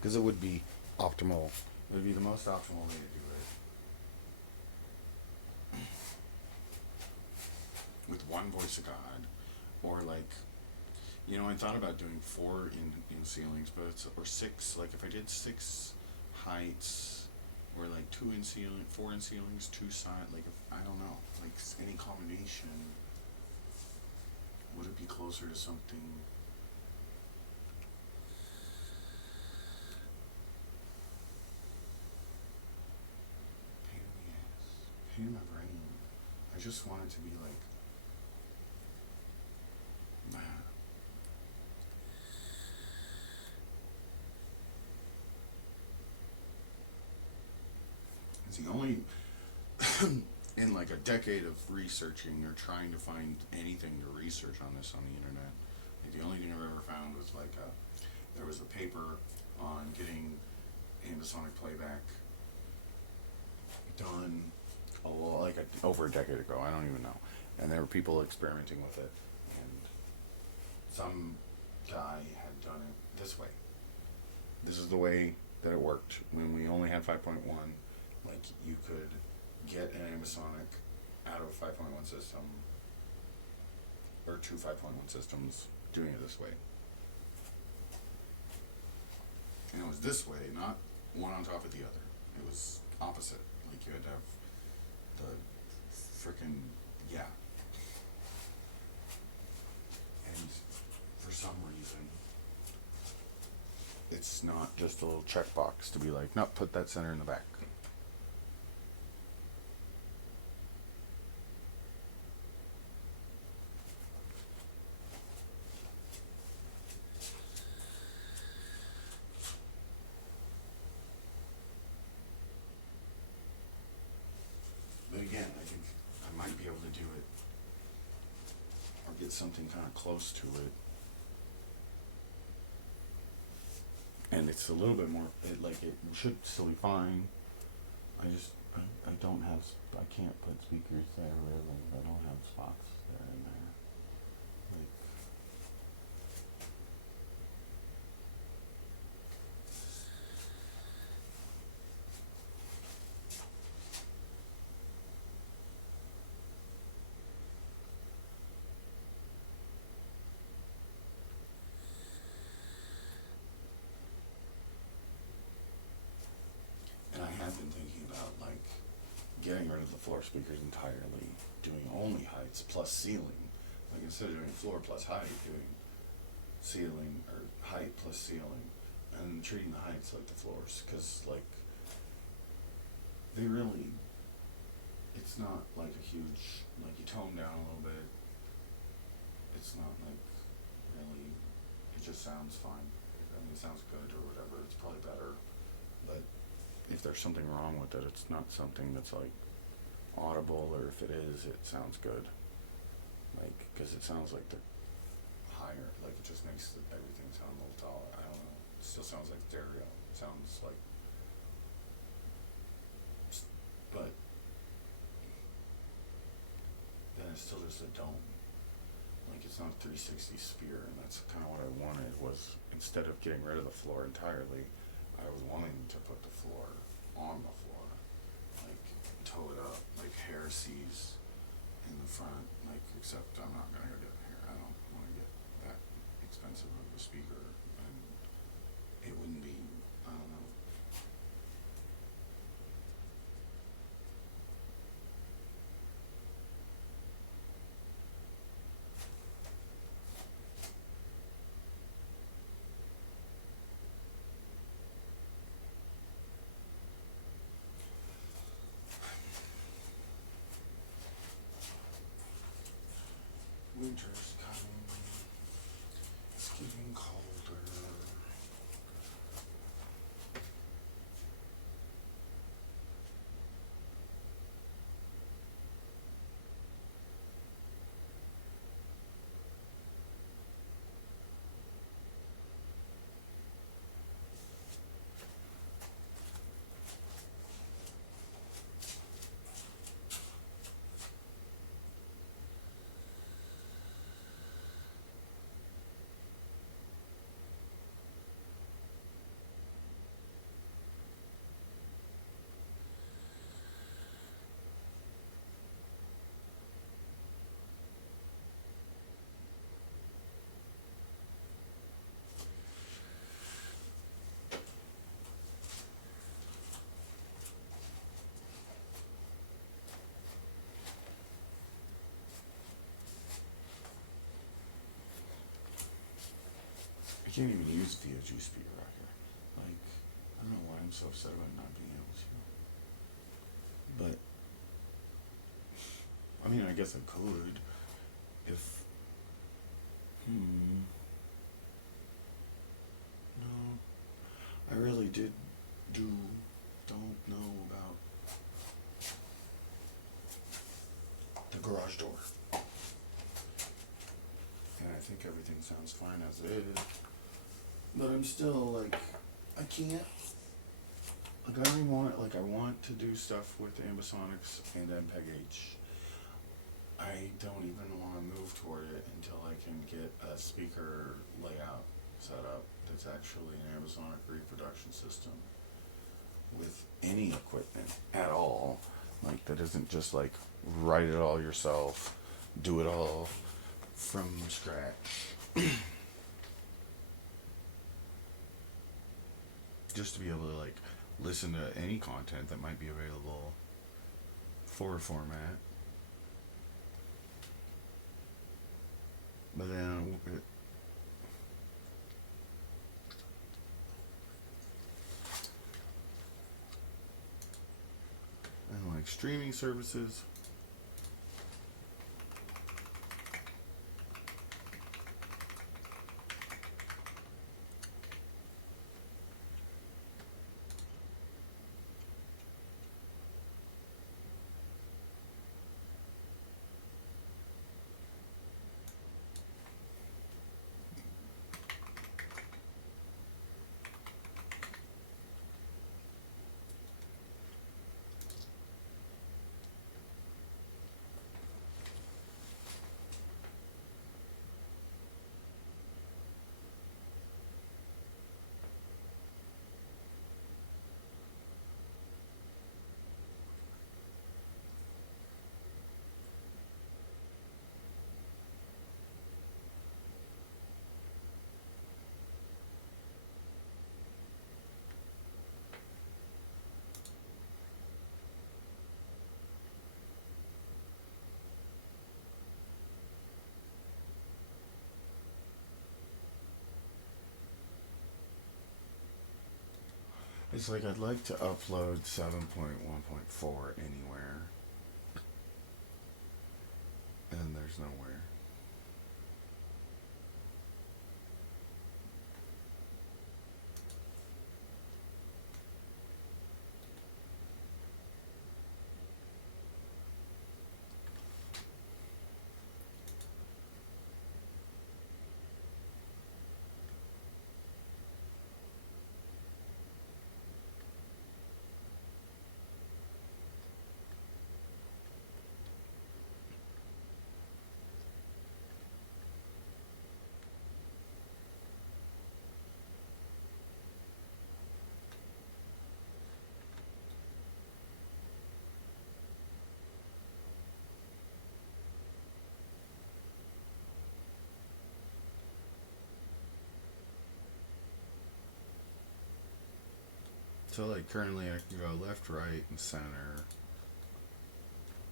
Because it would be optimal. It would be the most optimal way to do it. With one voice of God, or like, you know, I thought about doing 4 in ceilings, but it's, or 6. Like if I did 6 heights, or like 2 in ceiling, 4 in ceilings, 2 side. Like if I don't know, like any combination, would it be closer to something? Pain in my brain. I just want it to be like, nah. It's the only, in like a decade of researching or trying to find anything to research on this on the internet, like the only thing I've ever found was like there was a paper on getting ambisonic playback done over a decade ago. I don't even know. And there were people experimenting with it, and some guy had done it this way. This is the way that it worked when we only had 5.1. Like you could get an ambisonic out of a 5.1 system, or 2 5.1 systems, doing it this way. And it was this way, not one on top of the other. It was opposite. Like you had to have the frickin', yeah. And for some reason, it's not just a little checkbox to be like, no, put that center in the back. But again, I think I might be able to do it, or get something kind of close to it. and it's a little bit more, it should still be fine. I don't have, I can't put speakers there really. I don't have spots there in there. Like, and I have been thinking about like getting rid of the floor speakers entirely, doing only heights plus ceiling. Like instead of doing floor plus height, doing ceiling or height plus ceiling, and treating the heights like the floors, because like they really, it's not like a huge, like you tone down a little bit. It's not like really, it just sounds fine. I mean, it sounds good or whatever. It's probably better, but if there's something wrong with it, it's not something that's like audible, or if it is, it sounds good. Like, because it sounds like the higher, like it just makes everything sound a little taller. I don't know. It still sounds like stereo. It sounds like, but then it's still just a dome. Like it's not a 360 sphere, and that's kind of what I wanted. Was instead of getting rid of the floor entirely, I was wanting to put the floor on the floor, like toe it up, like hair sees in the front. Like, except I'm not gonna go get hair. I don't want to get that expensive of a speaker, and it wouldn't be. I don't know. Winter's coming. It's getting colder. I can't even use VOG speaker right here. Like, I don't know why I'm so upset about not being able to. But, I mean, I guess I could. If, no. I really don't know about the garage door. And I think everything sounds fine as it is. But I'm still like, I can't. Like, I don't even want, like, I want to do stuff with Ambisonics and MPEG-H. I don't even want to move toward it until I can get a speaker layout set up that's actually an Ambisonic reproduction system with any equipment at all. Like, that isn't just like write it all yourself, do it all from scratch. Just to be able to like listen to any content that might be available for a format. But then and like streaming services. It's like I'd like to upload 7.1.4 anywhere, and there's nowhere. So like currently I can go left, right, and center,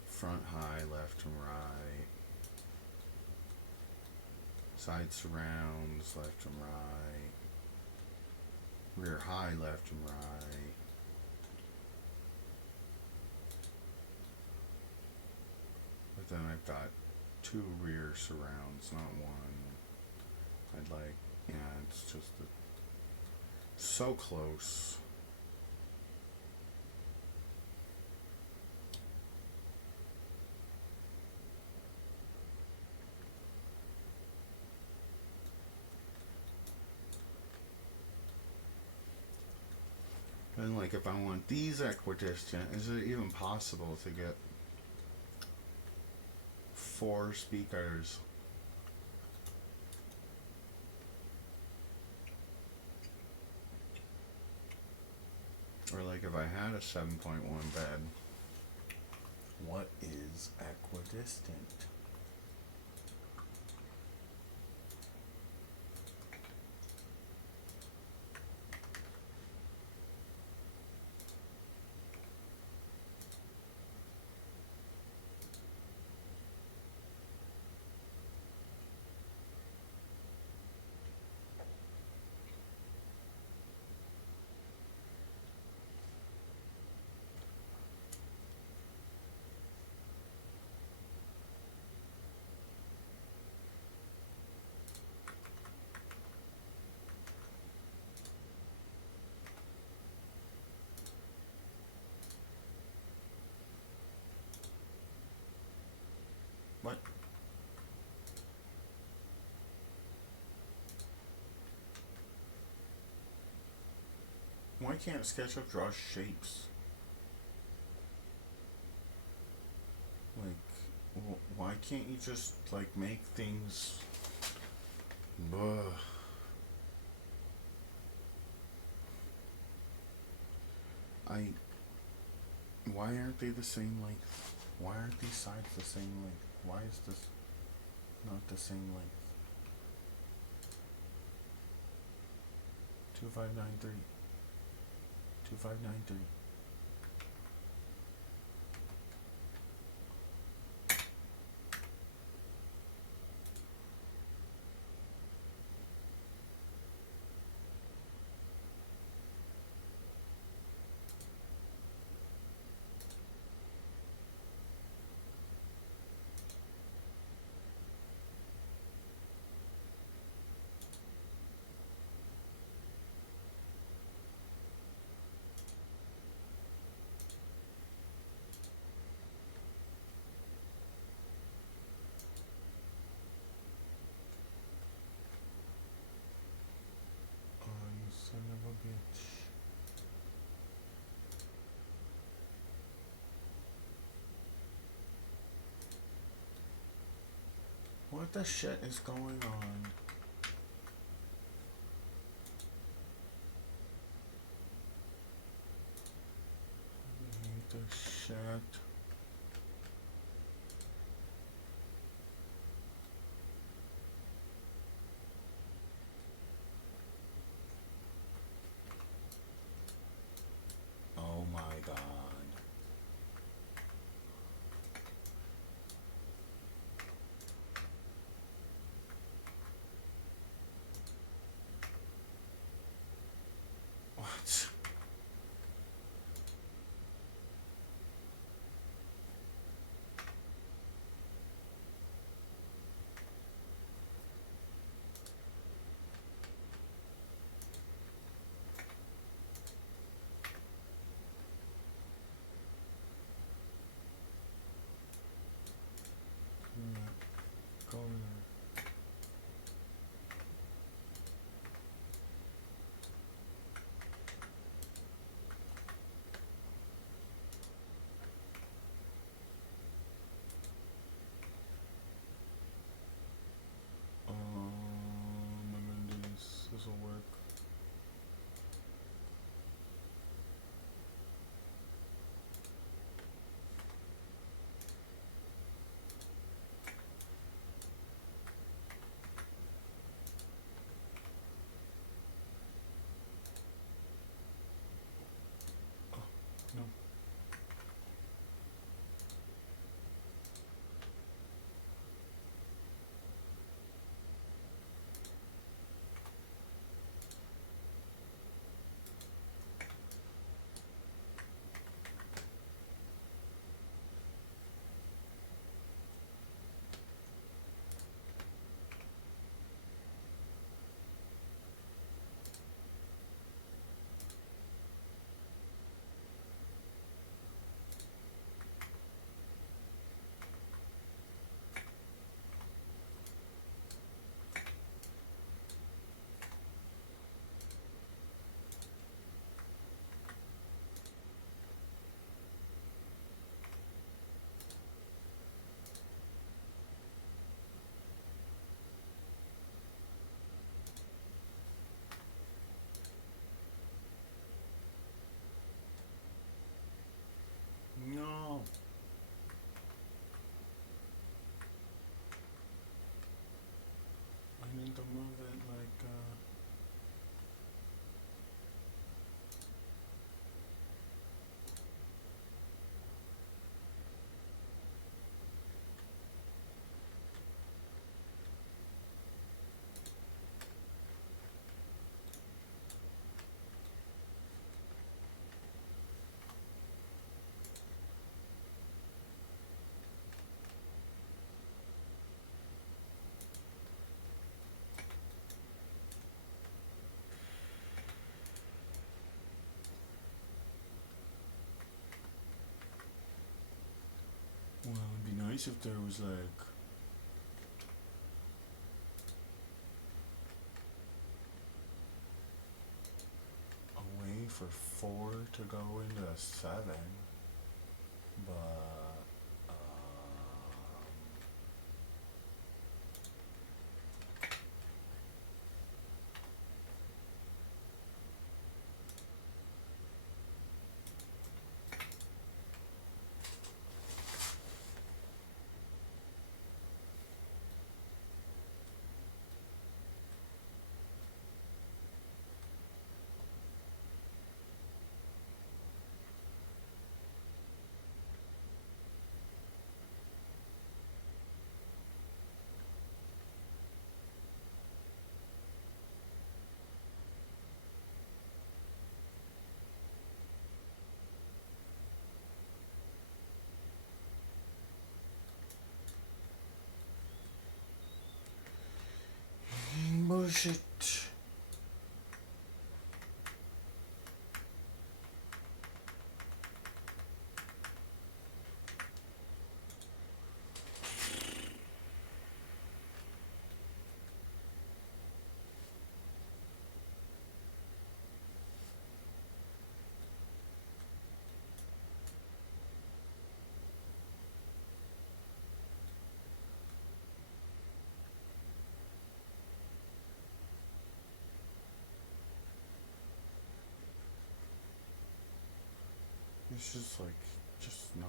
front, high, left, and right, side surrounds, left and right, rear high, left and right. But then I've got two rear surrounds, not one. I'd like, yeah, it's just so close. And like if I want these equidistant, is it even possible to get 4 speakers? Or like if I had a 7.1 bed, what is equidistant? What? Why can't SketchUp draw shapes? Like, why can't you just like make things? Ugh. I. Why aren't they the same length? Why aren't these sides the same length? Why is this not the same length? 2593. 2593. Oh, you son of a bitch. What the shit is going on? What the shit? Oh my god. What? nice if there was like a way for 4 to go into 7, but bullshit. It's just like, just not.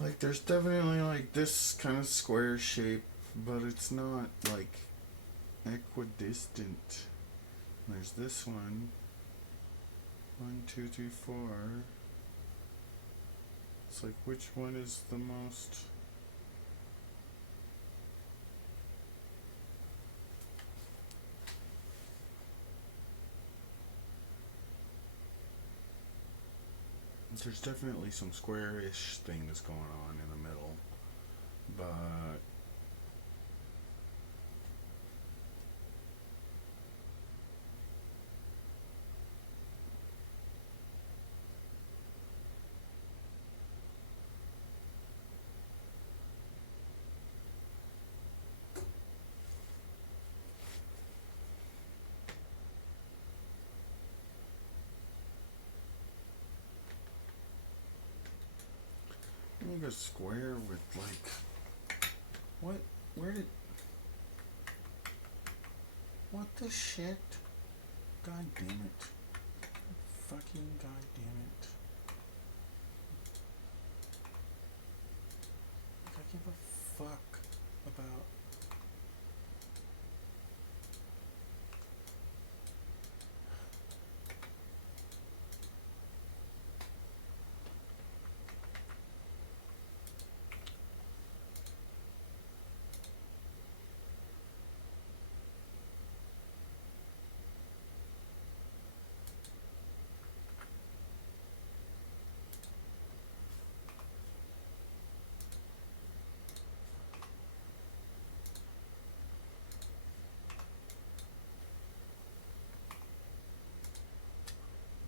Like, there's definitely like this kind of square shape, but it's not like equidistant. There's this one. 1, 2, 3, 4. It's like, which one is the most? There's definitely some squarish things going on in the middle, but make a square with like, what? Where did? What the shit? God damn it! Fucking god damn it! Like, I give a fuck about.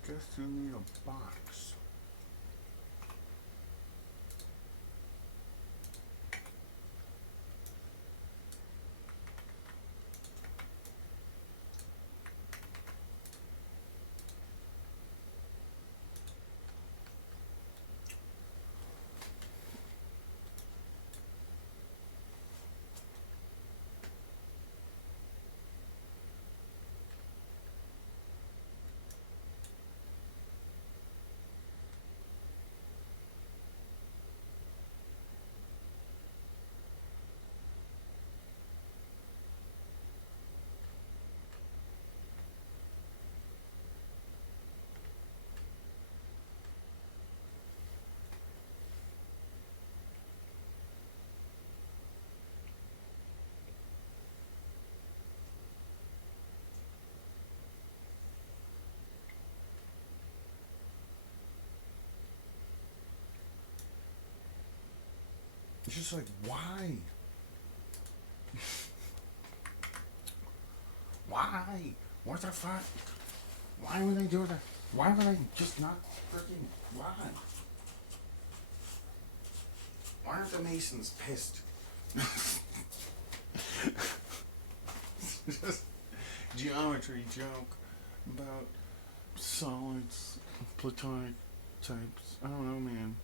Guess you need a box. It's just like, why? Why? What the fuck? Why would they do that? Why would I just not freaking run? Why aren't the Masons pissed? Just geometry joke about solids, platonic types. I don't know, man.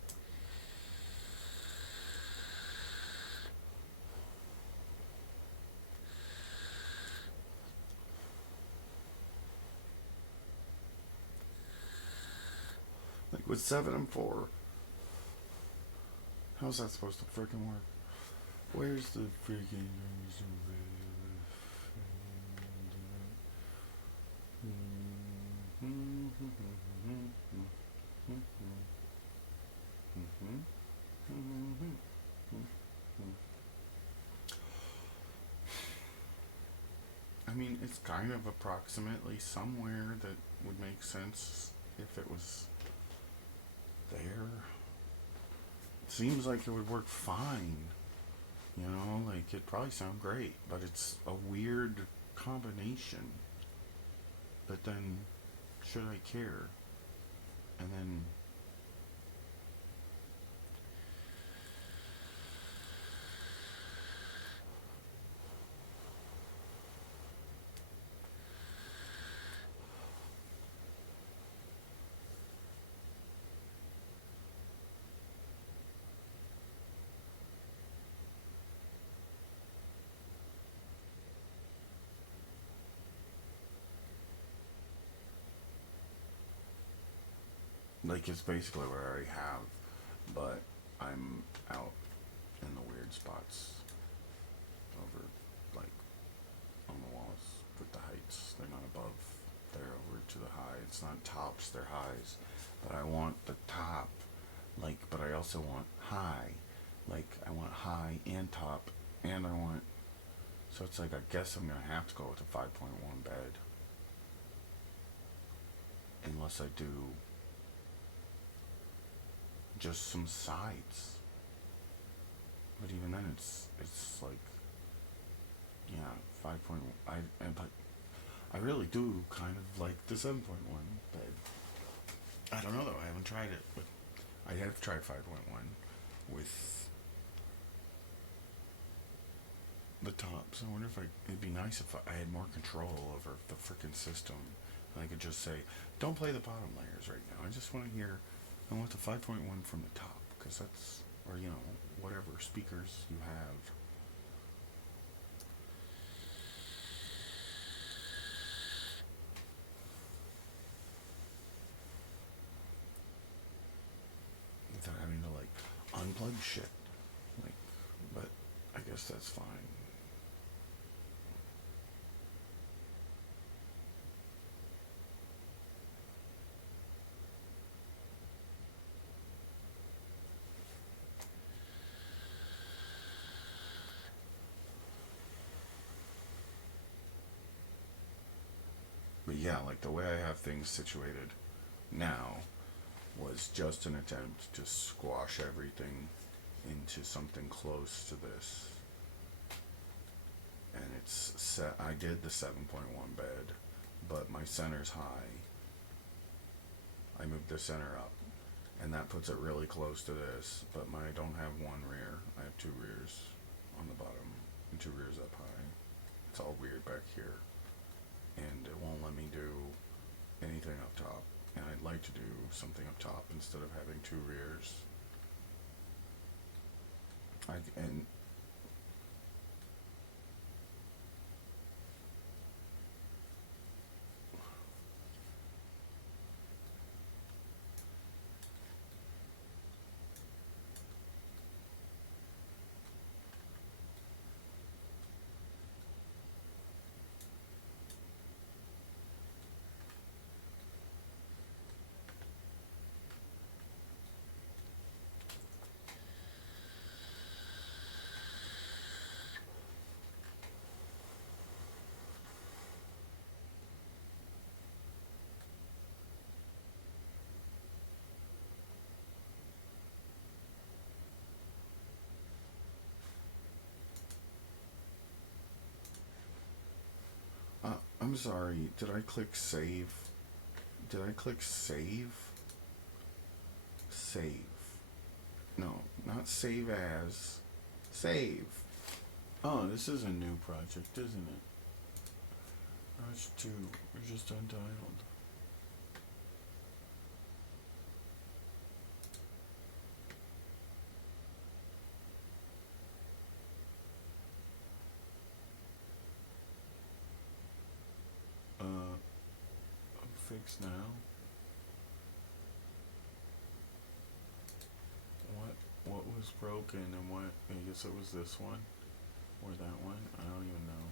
Like with 7 and 4, how's that supposed to freaking work? Where's the freaking I mean, it's kind of approximately somewhere that would make sense if it was there. It seems like it would work fine. You know, like it'd probably sound great, but it's a weird combination. But then, should I care? And then, like, it's basically what I already have, but I'm out in the weird spots over, like, on the walls with the heights. They're not above, they're over to the high. It's not tops, they're highs. But I want the top, like, but I also want high. Like, I want high and top, and I want, so it's like, I guess I'm gonna have to go with a 5.1 bed. Unless I do just some sides. But even then, it's like, yeah, 5.1. But I really do kind of like the 7.1 bed. I don't know though. I haven't tried it. But I have tried 5.1 with the tops. I wonder if it'd be nice if I had more control over the freaking system. And I could just say, don't play the bottom layers right now. I just want to hear. I want the 5.1 from the top, because that's, or you know, whatever speakers you have. Without having to like unplug shit. Like, but I guess that's fine. But yeah, like the way I have things situated now was just an attempt to squash everything into something close to this. And it's set. I did the 7.1 bed, but my center's high. I moved the center up, and that puts it really close to this. But I don't have one rear. I have 2 rears on the bottom and 2 rears up high. It's all weird back here, and it won't let me do anything up top. And I'd like to do something up top instead of having 2 rears. And I'm sorry, did I click save? Did I click save? Save. No, not save as. Save. Oh, this is a new project, isn't it? That's 2. We're just untitled. Fix now. What was broken and what? I guess it was this one or that one. I don't even know.